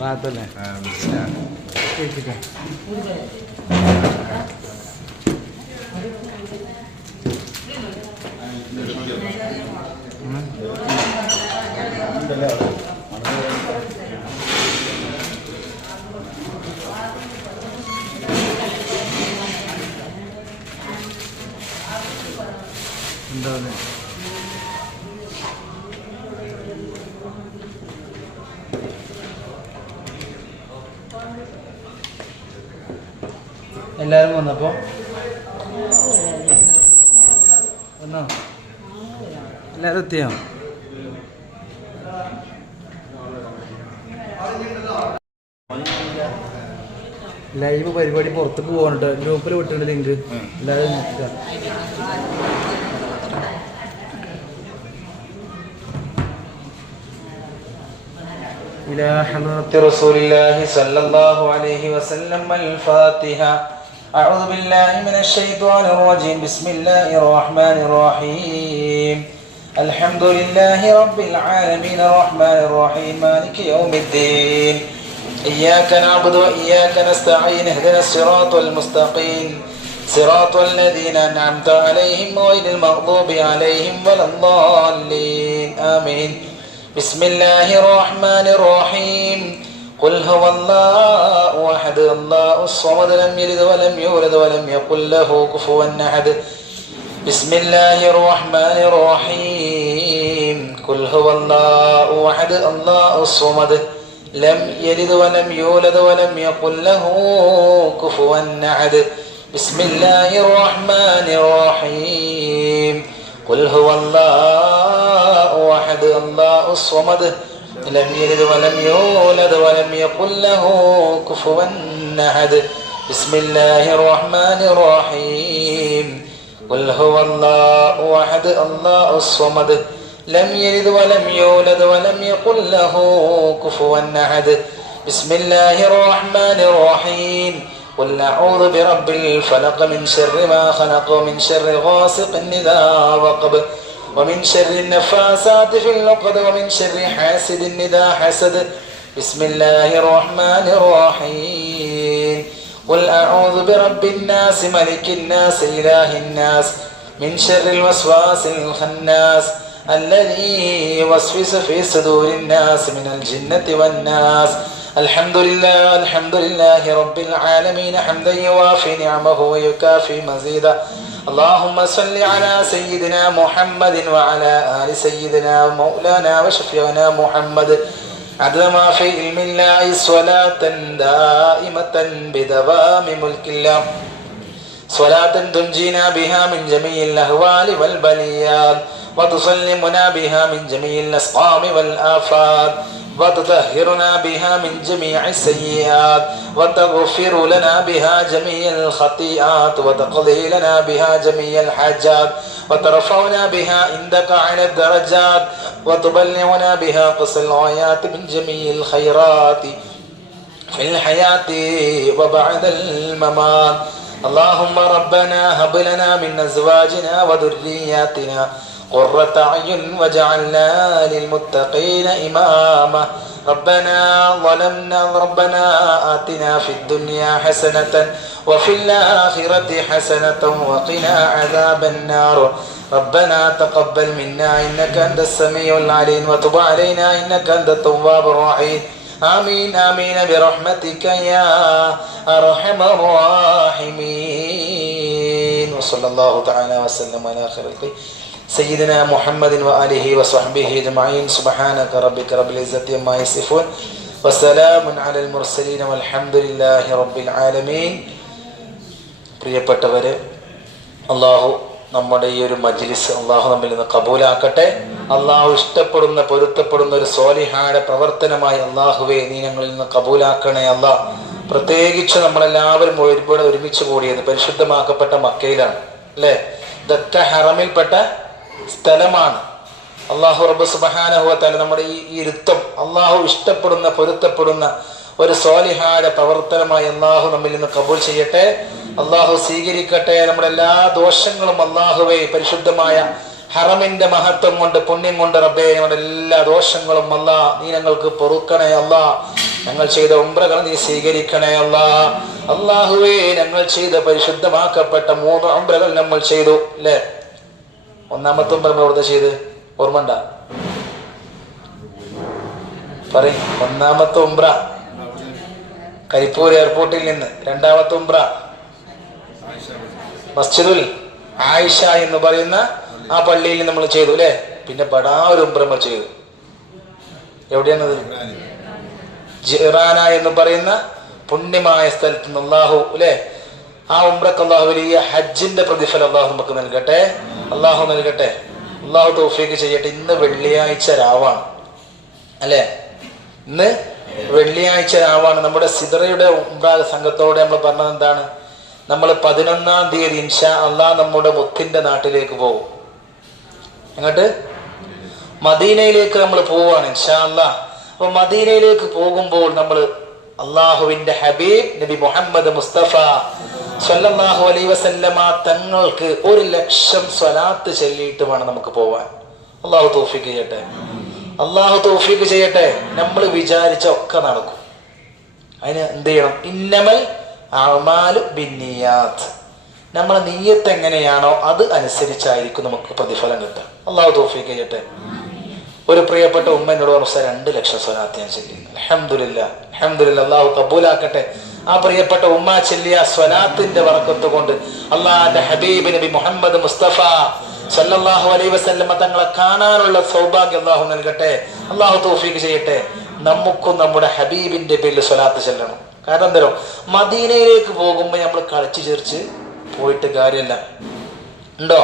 റാത്തല്ലേ എന്താ എല്ലാരും വന്നപ്പോ വന്നോ? എല്ലാരും എത്തിയോ? ലൈവ് പരിപാടി പുറത്തേക്ക് പോകണുണ്ട്. ഗ്രൂപ്പിൽ വിട്ടിട്ടുണ്ട് ലിങ്ക്. എല്ലാവരും നോക്കുക. إلى حضرة رسول الله صلى الله عليه وسلم الفاتحة. أعوذ بالله من الشيطان الرجيم. بسم الله الرحمن الرحيم. الحمد لله رب العالمين الرحمن الرحيم مالك يوم الدين. إياك نعبد وإياك نستعين. اهدنا الصراط المستقيم صراط الذين أنعمت عليهم غير المغضوب عليهم ولا الضالين آمين. بسم الله الرحمن الرحيم. قل هو الله أحد الله الصمد لم يلد ولم يولد ولم يكن له كفوا أحد. بسم الله الرحمن الرحيم. قل هو الله أحد الله الصمد لم يلد ولم يولد ولم يكن له كفوا أحد. بسم الله الرحمن الرحيم. قل هو الله أحد الله الصمد لم يلد ولم يولد ولم يكن له كفوا أحد. بسم الله الرحمن الرحيم. قل هو الله أحد الله الصمد لم يلد ولم يولد ولم يكن له كفوا أحد. بسم الله الرحمن الرحيم. قل أعوذ برب الفلق من شر ما خلق ومن شر غاسق إذا وقب ومن شر النفاثات في العقد ومن شر حاسد إذا حسد. بسم الله الرحمن الرحيم. قل أعوذ برب الناس ملك الناس إله الناس من شر الوسواس الخناس الذي يوسوس في صدور الناس من الجنة والناس. الحمد لله رب العالمين حمدا يوافي نعمه ويكافي مزيدا. اللهم صل على سيدنا محمد وعلى آل سيدنا مولانا وشفيعنا محمد عدد ما في علم الله صلاة دائمة بدوام ملك الله. صلاة تنجينا بها من جميع الأهوال والبليات وتسلمنا بها من جميع الأسقام والآفات وتطهرنا بها من جميع السيئات وتغفر لنا بها جميع الخطيئات وتقضي لنا بها جميع الحاجات وترفعنا بها عندك على الدرجات وتبلغنا بها قصى الغايات من جميع الخيرات في الحياة وبعد الممات. اللهم ربنا هب لنا من أزواجنا وذرياتنا قرة أعين واجعلنا للمتقين إماما. ربنا آتنا في الدنيا حسنة وفي الآخرة حسنة وقنا عذاب النار. ربنا تقبل منا إنك أنت السميع العليم وتب علينا إنك أنت التواب الرحيم. آمين آمين برحمتك يا أرحم الراحمين. وصلى الله تعالى وسلم على خير الخلق سيدنا محمد وآله وصحبه أجمعين. سبحانك ربك رب العزة عما يصفون وسلام على المرسلين والحمد لله رب العالمين. പ്രിയപ്പെട്ടവരെ, അള്ളാഹു നമ്മുടെ ഈ ഒരു മജ്ലിസ് അള്ളാഹു നമ്മിൽ നിന്ന് കബൂലാക്കട്ടെ. അള്ളാഹു ഇഷ്ടപ്പെടുന്ന പൊരുത്തപ്പെടുന്ന ഒരു സ്വാലിഹായ പ്രവർത്തനമായി അള്ളാഹുവെ നീ ഞങ്ങളിൽ നിന്ന് കബൂലാക്കണേ അള്ളാഹ്. പ്രത്യേകിച്ച് നമ്മളെല്ലാവരും ഒരുപാട് ഒരുമിച്ച് കൂടിയത് പരിശുദ്ധമാക്കപ്പെട്ട മക്കയിലാണ് അല്ലേ? ഇതൊക്കെ ഹറമിൽപ്പെട്ട സ്ഥലമാണ്. അള്ളാഹു റബ്ബ് സുബ്ഹാനഹു വ തആല നമ്മുടെ ഈ ഇരുത്തം അള്ളാഹു ഇഷ്ടപ്പെടുന്ന പൊരുത്തപ്പെടുന്ന ഒരു സ്വാലിഹായ പ്രവർത്തനമായി അള്ളാഹു നമ്മിൽ നിന്ന് കബൂൽ ചെയ്യട്ടെ. അള്ളാഹു സ്വീകരിക്കട്ടെ. നമ്മുടെ എല്ലാ ദോഷങ്ങളും അള്ളാഹുവേ പരിശുദ്ധമായ ഹറമിന്റെ മഹത്വം കൊണ്ട് പുണ്യം കൊണ്ട് റബ്ബേ നമ്മുടെ എല്ലാ ദോഷങ്ങളും അല്ലാ നീ ഞങ്ങൾക്ക് പൊറുക്കണേ അല്ലാ. ഞങ്ങൾ ചെയ്ത ഉംറകൾ നീ സ്വീകരിക്കണേ അല്ലാ. അള്ളാഹുവേ ഞങ്ങൾ ചെയ്ത പരിശുദ്ധമാക്കപ്പെട്ട 3 ഉംറകൾ നമ്മൾ ചെയ്തു അല്ലേ? ഒന്നാമത്തെ ഉംറ എവിടെ ചെയ്ത് ഓർമ്മണ്ട? പറയും. ഒന്നാമത്തെ ഉംറ കരിപ്പൂർ എയർപോർട്ടിൽ നിന്ന്. രണ്ടാമത്തെ ഉംറ മസ്ജിദുൽ ആയിഷ എന്ന് പറയുന്ന ആ പള്ളിയിൽ നമ്മൾ ചെയ്തു അല്ലേ? പിന്നെ ബടാ ഒരു ഉംറ നമ്മൾ ചെയ്തു. എവിടെയാണത്? ജിറാന എന്ന് പറയുന്ന പുണ്യമായ സ്ഥലത്ത് നിന്ന് അള്ളാഹു അല്ലേ ആ ഉംറക്ക് അള്ളാഹു വലിയ ഹജ്ജിന്റെ പ്രതിഫലം അള്ളാഹു നമുക്ക് നൽകട്ടെ. അള്ളാഹു നൽകട്ടെ. അള്ളാഹു തൗഫീഖ് ചെയ്യട്ടെ. ഇന്ന് വെള്ളിയാഴ്ച രാവാണ് അല്ലേ? ഇന്ന് വെള്ളിയാഴ്ച രാവാണ്. നമ്മുടെ സിദറയുടെ ഉംറ സംഘത്തോടെ നമ്മൾ പറഞ്ഞത് എന്താണ്? നമ്മൾ 11-ാം തീയതി ഇൻഷാ അള്ളാഹ് നമ്മുടെ മുത്തിന്റെ നാട്ടിലേക്ക് പോകും. എങ്ങോട്ട്? മദീനയിലേക്ക് നമ്മൾ പോവാണ് ഇൻഷാ അള്ളാഹ്. അപ്പൊ മദീനയിലേക്ക് പോകുമ്പോൾ നമ്മൾ അള്ളാഹുവിന്റെ ഹബീബ് നബി മുഹമ്മദ് മുസ്തഫ സ്വല്ലല്ലാഹു അലൈഹി വസല്ലമ തങ്ങൾക്ക് 1,00,000 സ്വലാത്ത് ചൊല്ലിയിട്ട് വേണം നമുക്ക് പോവാൻ. അള്ളാഹു തൗഫീഖ് ചെയ്യട്ടെ. അള്ളാഹു തൗഫീഖ് ചെയ്യട്ടെ. നമ്മൾ വിചാരിച്ച ഒക്കെ നടക്കും. അതിന് എന്ത് ചെയ്യണം? ഇന്നമൽ അഅ്മാലു ബിന്നിയാത്ത്. നമ്മളെ നിയ്യത്ത് എങ്ങനെയാണോ അത് അനുസരിച്ചായിരിക്കും നമുക്ക് പ്രതിഫലം കിട്ടുക. അള്ളാഹു തൗഫീഖ് ചെയ്യട്ടെ. ഒരു പ്രിയപ്പെട്ട ഉമ്മ എന്നോട് പറഞ്ഞു, 2,00,000 സ്വലാത്ത് ഞാൻ ചൊല്ലിയിരുന്നു. അൽഹംദുലില്ലാഹ് അൽഹംദുലില്ലാഹ്. അള്ളാഹു കബൂലാക്കട്ടെ. ആ പ്രിയപ്പെട്ട ഉമ്മ ചൊല്ലിയ സ്വലാത്തിന്റെ ബറക്കത്ത് കൊണ്ട് അള്ളാഹുവിന്റെ ഹബീബ് നബി മുഹമ്മദ് മുസ്തഫ സല്ലല്ലാഹു അലൈഹി വസല്ലമ തങ്ങളെ കാണാനുള്ള സൗഭാഗ്യം അള്ളാഹു നൽകട്ടെ. അള്ളാഹു തൗഫീഖ് ചെയ്യട്ടെ. നമുക്കും നമ്മുടെ ഹബീബിന്റെ പേരിൽ സ്വലാത്ത് ചെല്ലണം. കാരണം എന്തോ മദീനയിലേക്ക് പോകുമ്പോൾ നമ്മൾ കളിച്ചു ചിരിച്ച് പോയിട്ട് കാര്യമല്ല. ഉണ്ടോ?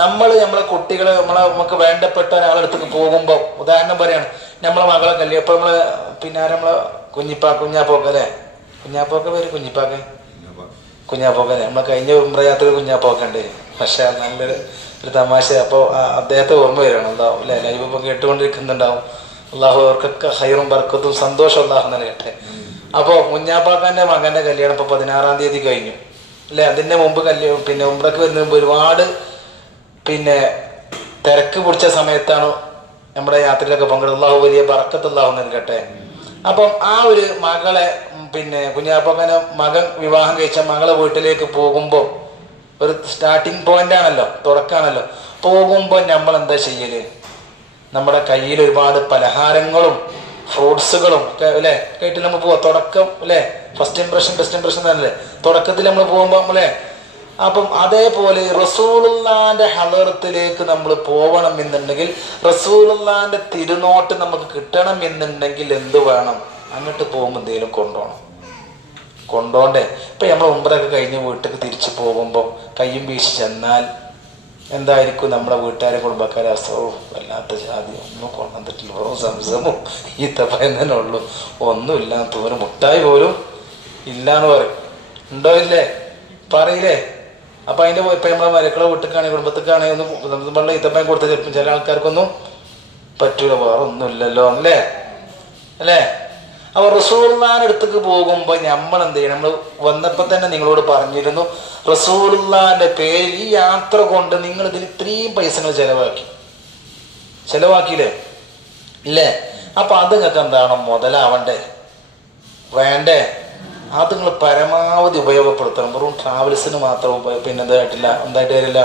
നമ്മളെ കുട്ടികളെ നമുക്ക് വേണ്ടപ്പെട്ട ഒരാളടുത്തേക്ക് പോകുമ്പോൾ ഉദാഹരണം പറയാണ്, നമ്മളെ മകളെ കല്യാണം ഇപ്പൊ നമ്മള് പിന്നെ നമ്മളെ കുഞ്ഞാപ്പോക്ക അല്ലേ? കുഞ്ഞാപ്പോക്ക പേര് കുഞ്ഞാപ്പോക്കല്ലേ? നമ്മളെ കഴിഞ്ഞ ഉംറയാത്ര കുഞ്ഞാപ്പോക്കണ്ടേ? പക്ഷെ നല്ലൊരു തമാശ. അപ്പോൾ അദ്ദേഹത്തെ ഓർമ്മ വരികയാണ്. അള്ളാഹു അല്ലെ ലൈവ് ഇപ്പൊ കേട്ടുകൊണ്ടിരിക്കുന്നുണ്ടാവും. അള്ളാഹു അവർക്കൊക്കെ ഹൈറും ബർക്കത്തും സന്തോഷം അള്ളാഹു നൽകട്ടെ. അപ്പോൾ കുഞ്ഞാപ്പാക്കാന്റെ മകന്റെ കല്യാണം ഇപ്പൊ 16-ാം തീയതി കഴിഞ്ഞു അല്ലെ? അതിന്റെ മുമ്പ് പിന്നെ ഉംറക്ക് വരുന്നതിന് മുമ്പ് ഒരുപാട് പിന്നെ തിരക്ക് പിടിച്ച സമയത്താണ് നമ്മുടെ യാത്രയിലൊക്കെ പങ്കെടുത്തത്. അള്ളാഹു വലിയ ബർക്കത്ത് അള്ളാഹു നൽകട്ടെ. അപ്പം ആ ഒരു മകളെ പിന്നെ കുഞ്ഞാപ്പങ്ങനെ മകൻ വിവാഹം കഴിച്ച മകളെ വീട്ടിലേക്ക് പോകുമ്പോൾ ഒരു സ്റ്റാർട്ടിങ് പോയിന്റ് ആണല്ലോ, തുടക്കമാണല്ലോ. പോകുമ്പോൾ നമ്മൾ എന്താ ചെയ്യല്? നമ്മുടെ കയ്യിൽ ഒരുപാട് പലഹാരങ്ങളും ഫ്രൂട്ട്സുകളും ഒക്കെ അല്ലെ കേട്ട് നമ്മൾ പോവാ. തുടക്കം അല്ലെ? ഫസ്റ്റ് ഇംപ്രഷൻ ബെസ്റ്റ് ഇംപ്രഷൻ തന്നെ തുടക്കത്തിൽ നമ്മൾ പോകുമ്പോൾ അല്ലെ? അപ്പം അതേപോലെ റസൂലുള്ളാന്റെ ഹളറത്തിലേക്ക് നമ്മൾ പോകണം എന്നുണ്ടെങ്കിൽ, റസൂലുള്ളാന്റെ തിരുനോട്ട് നമുക്ക് കിട്ടണം എന്നുണ്ടെങ്കിൽ എന്ത് വേണം? അങ്ങോട്ട് പോകുമ്പോൾ എന്തെങ്കിലും കൊണ്ടോണ്ടേ? ഇപ്പൊ നമ്മൾ ഉംറയൊക്കെ കഴിഞ്ഞ് വീട്ടിലേക്ക് തിരിച്ചു പോകുമ്പോൾ കയ്യും വീശി ചെന്നാൽ എന്തായിരിക്കും നമ്മുടെ വീട്ടുകാരെ കുടുംബക്കാരെ അവസ്ഥ? വല്ലാത്ത ജാതി, ഒന്നും കൊണ്ടുവന്നിട്ടില്ല, വെറും സംസമും ഈത്തപ്പയം തന്നെ ഉള്ളൂ, ഒന്നുമില്ല തോന്നുന്നു, മുട്ടായി പോലും ഇല്ലാന്ന് പറയും. ഉണ്ടോ ഇല്ലേ? പറയില്ലേ? അപ്പൊ അതിന്റെ ഇപ്പൊ നമ്മളെ മരക്കളെ വീട്ടിലേക്കാണെങ്കിൽ കുടുംബത്തേക്കാണെങ്കിൽ ഒന്ന് വെള്ളം ഈത്തപ്പയം കൊടുത്ത ചിലപ്പോൾ ചില ആൾക്കാർക്കൊന്നും പറ്റൂല, വേറെ ഒന്നും ഇല്ലല്ലോ അല്ലേ? അപ്പൊ റസൂലുള്ളാന്റെ അടുത്തേക്ക് പോകുമ്പോ നമ്മൾ എന്ത് ചെയ്യണം? നമ്മൾ വന്നപ്പോ തന്നെ നിങ്ങളോട് പറഞ്ഞിരുന്നു, റസൂലുള്ളാന്റെ പേരിൽ ഈ യാത്ര കൊണ്ട് നിങ്ങൾ ഇതിന് ഇത്രയും പൈസകൾ ചെലവാക്കിയില്ലേ ഇല്ലേ? അപ്പൊ അത് നിങ്ങൾക്ക് എന്താണ് മുതലാവണ്ടേ? വേണ്ടേ? അത് നിങ്ങൾ പരമാവധി ഉപയോഗപ്പെടുത്തണം. വെറും ട്രാവൽസിന് മാത്രം പിന്നെ എന്തായിട്ട് കാര്യമില്ല,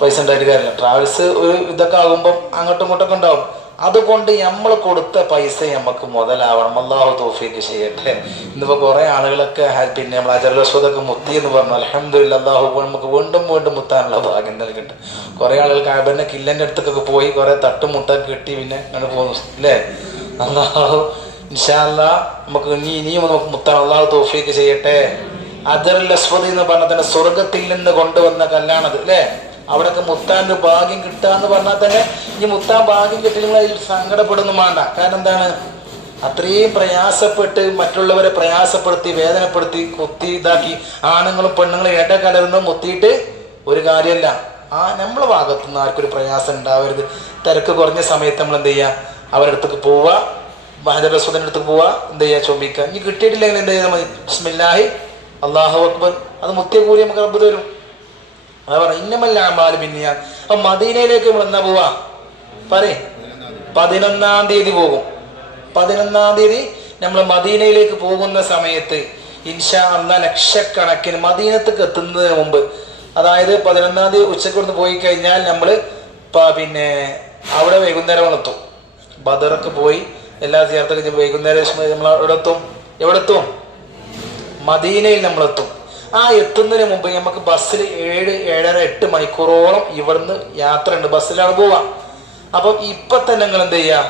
പൈസ ഉണ്ടായിട്ട് കാര്യമില്ല. ട്രാവൽസ് ഒരു ഇതൊക്കെ ആകുമ്പം അങ്ങോട്ടും ഇങ്ങോട്ടൊക്കെ ഉണ്ടാവും. അതുകൊണ്ട് നമ്മൾ കൊടുത്ത പൈസ നമുക്ക് മുതലാവണം. അല്ലാഹു തൗഫീഖ് ചെയ്യട്ടെ. ഇന്നിപ്പോ കുറെ ആളുകളൊക്കെ പിന്നെ നമ്മൾ അജറുസ്വദൊക്കെ മുത്തി എന്ന് പറഞ്ഞു. അൽഹംദുലില്ലാഹ്, അല്ലാഹു നമുക്ക് വീണ്ടും മുത്താനുള്ള ഭാഗ്യം നൽകട്ടെ. കുറെ ആളുകൾ കാബന്റെ കില്ലന്റെ അടുത്തൊക്കെ പോയി കുറെ തട്ടുമുട്ടൊക്കെ കിട്ടി പിന്നെ അങ്ങനെ പോന്നു അല്ലേ? അല്ലാഹു ഇൻഷാ അല്ലാഹ് നമുക്ക് ഇനിയും നമുക്ക് മുത്താൻ അല്ലാഹു തൗഫീഖ് ചെയ്യട്ടെ. അജറുൽ അസ്വദ് എന്ന് പറഞ്ഞാൽ തന്നെ സ്വർഗത്തിൽ നിന്ന് കൊണ്ടുവന്ന കല്ലാണത് അല്ലേ? അവിടെയൊക്കെ മുത്താൻ ഭാഗ്യം കിട്ടാന്ന് പറഞ്ഞാൽ തന്നെ ഇനി മുത്താൻ ഭാഗ്യം കിട്ടില്ലെങ്കിൽ അതിൽ സങ്കടപ്പെടുന്നു വേണ്ട. കാരണം എന്താണ്? അത്രയും പ്രയാസപ്പെട്ട് മറ്റുള്ളവരെ പ്രയാസപ്പെടുത്തി വേദനപ്പെടുത്തി കുത്തി ഇതാക്കി ആണുങ്ങളും പെണ്ണുങ്ങളും ഇടകലർന്ന് മുത്തിയിട്ട് ഒരു കാര്യമല്ല. നമ്മളെ ഭാഗത്തുനിന്ന് ആർക്കൊരു പ്രയാസം ഉണ്ടാവരുത്. തിരക്ക് കുറഞ്ഞ സമയത്ത് നമ്മൾ എന്ത് ചെയ്യുക? അവരുടെ അടുത്തേക്ക് പോവുക, ഹജർ റസൂലിന്റെ അടുത്ത് പോവാ, എന്ത് ചെയ്യാ, ചുംബിക്കുക. ഇനി കിട്ടിയിട്ടില്ലെങ്കിൽ എന്ത് ചെയ്താൽ മതി, ബിസ്മില്ലാഹി അല്ലാഹു അക്ബർ. അത് മുത്തിയ കൂലി നമുക്ക് റബ്ബ് തരും. അതാ പറഞ്ഞ ഇന്നമല്ല അമാല് ബിന്നിയാ. അപ്പൊ മദീനയിലേക്ക് നമ്മൾ എന്നാ പോവാ പറയേ? 11-ാം തീയതി പോകും. 11-ാം തീയതി നമ്മൾ മദീനയിലേക്ക് പോകുന്ന സമയത്ത് ഇൻഷാ അല്ലാഹ് ലക്ഷക്കണക്കിന് മദീനത്തേക്ക് എത്തുന്നതിന് മുമ്പ്, അതായത് 11-ാം തീയതി ഉച്ചക്ക് കൊടുത്ത് പോയി കഴിഞ്ഞാൽ നമ്മൾ പിന്നെ അവിടെ വൈകുന്നേരം എത്തും. ബദറൊക്കെ പോയി എല്ലാ സിയാറത്തൊക്കെ വൈകുന്നേരം നമ്മൾ എവിടെ എത്തും? മദീനയിൽ നമ്മളെത്തും. ആ എത്തുന്നതിന് മുമ്പ് നമുക്ക് ബസ്സിൽ 7-7:30 മണിക്കൂറോളം ഇവിടുന്ന് യാത്ര ഉണ്ട്. ബസ്സിലാണ് പോവാ. അപ്പം ഇപ്പൊ തന്നെ നിങ്ങൾ എന്ത് ചെയ്യുക,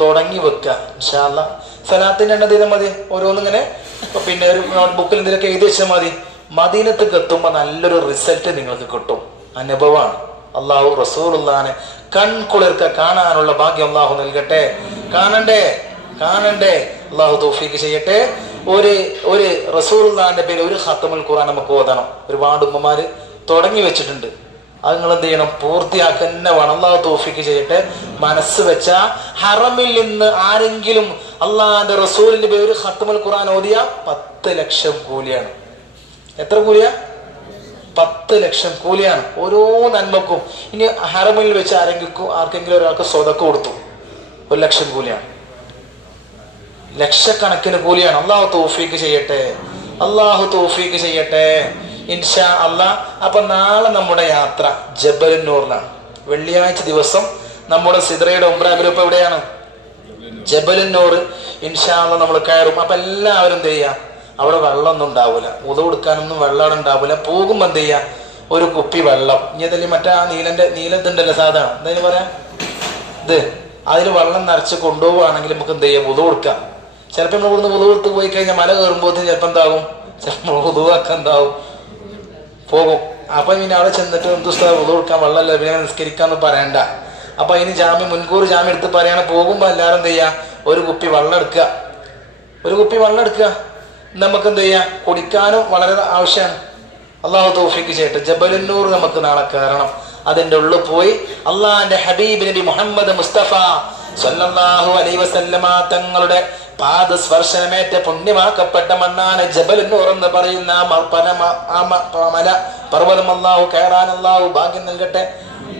തുടങ്ങി വെക്കുക. ഇൻഷാ അല്ലാഹ് സലാത്തിന്റെ എണ്ണം ചെയ്താൽ മതി. ഓരോന്നിങ്ങനെ പിന്നെ ഒരു നോട്ട്ബുക്കിൽ എന്തെങ്കിലുമൊക്കെ എഴുതി വെച്ചാൽ മതി. മദീനത്തേക്ക് എത്തുമ്പോൾ നല്ലൊരു റിസൾട്ട് നിങ്ങൾക്ക് കിട്ടും. അനുഭവമാണ്. അള്ളാഹു റസൂലുള്ളാഹിനെ കൺകുളിർക്ക കാണാനുള്ള ഭാഗ്യം അള്ളാഹു നൽകട്ടെ. കാണണ്ടേ അള്ളാഹു തൗഫീഖ് ചെയ്യട്ടെ. ഒരു റസൂലുള്ളാഹിന്റെ പേര് ഒരു ഖത്മുൽ ഖുർആൻ നമുക്ക് ഓതണം. ഒരുപാട് ഉമ്മമാര് തുടങ്ങി വെച്ചിട്ടുണ്ട്. അത് നിങ്ങൾ എന്ത് ചെയ്യണം, പൂർത്തിയാക്കുന്ന വേണം. അള്ളാഹു തൗഫീഖ് ചെയ്യട്ടെ. മനസ്സ് വെച്ച ഹറമിൽ നിന്ന് ആരെങ്കിലും അള്ളാഹിന്റെ റസൂലിന്റെ പേര് ഒരു ഖത്മുൽ ഖുർആൻ ഓതിയ 10 ലക്ഷം കൂലിയാണ്. എത്ര കൂലിയാ? 10 ലക്ഷം കൂലിയാണ് ഓരോ നന്മക്കും. ഇനി ഹറമിൽ വെച്ച് ആർക്കെങ്കിലും ഒരാൾക്ക് സ്വതക്ക കൊടുത്തു, 1 ലക്ഷം കൂലിയാണ്. ലക്ഷക്കണക്കിന് കൂലിയാണ്. അള്ളാഹു തൗഫീഖ് ചെയ്യട്ടെ. ഇൻഷാ അല്ലാഹ്. അപ്പൊ നാളെ നമ്മുടെ യാത്ര ജബലുന്നൂറിലാണ്. വെള്ളിയാഴ്ച ദിവസം നമ്മുടെ സിദ്രയുടെ ഉംറ ഗ്രൂപ്പ് എവിടെയാണ്? ജബലുന്നൂർ. ഇൻഷാ അല്ലാഹ് നമ്മൾ കയറും. അപ്പൊ എല്ലാവരും എന്ത് ചെയ്യാ, അവിടെ വെള്ളമൊന്നും ഉണ്ടാവൂല, ഉദു കൊടുക്കാനൊന്നും വെള്ളം ഉണ്ടാവൂല. പോകുമ്പോ എന്ത് ചെയ്യാ, ഒരു കുപ്പി വെള്ളം, ഇനി അതല്ലേ മറ്റേ ആ നീലത്തുണ്ടല്ലോ സാധാരണ എന്തായാലും പറയാം, അതിൽ വെള്ളം നിറച്ച് കൊണ്ടുപോവുകയാണെങ്കിൽ നമുക്ക് എന്ത് ചെയ്യാം, ഉദു കൊടുക്കാം. ചിലപ്പോൾ നമ്മൾ ഇവിടുന്ന് ഉദു കൊടുത്ത് പോയി കഴിഞ്ഞാൽ മല കയറുമ്പോഴത്തേന് ചിലപ്പോൾ എന്താകും, ചിലപ്പോൾ ഉദുവൊക്കെ എന്താവും പോകും. അപ്പൊ പിന്നെ അവിടെ ചെന്നിട്ട് ഉദു കൊടുക്കാൻ വെള്ളമല്ല, പിന്നെ നിസ്കരിക്കാന്ന് പറയണ്ട. അപ്പൊ അതിന് മുൻകൂർ ജാമ്യം എടുത്ത് പറയാണ്. പോകുമ്പോ എല്ലാവരും എന്ത് ചെയ്യാ, ഒരു കുപ്പി വെള്ളം എടുക്കുക. നമുക്ക് എന്ത് ചെയ്യാം, കുടിക്കാനും വളരെ ആവശ്യമാണ്. അള്ളാഹു തൗഫീഖ് ചെയ്യട്ടെ. ജബലുന്നൂർ നമുക്ക് നാളെ കയറണം. അതിൻ്റെ ഉള്ളിൽ പോയി അള്ളാഹിന്റെ ഹബീബ് നബി മുഹമ്മദ് മുസ്തഫ സ്വല്ലല്ലാഹു അലൈഹി വസല്ലമ തങ്ങളുടെ പാദസ്പർശനമേറ്റ പുണ്യമാക്കപ്പെട്ട മണ്ണാണ് ജബലുന്നൂർ എന്ന് പറയുന്ന മല പർവ്വതം. അള്ളാഹു കയറാൻ അള്ളാഹു ഭാഗ്യം നൽകട്ടെ.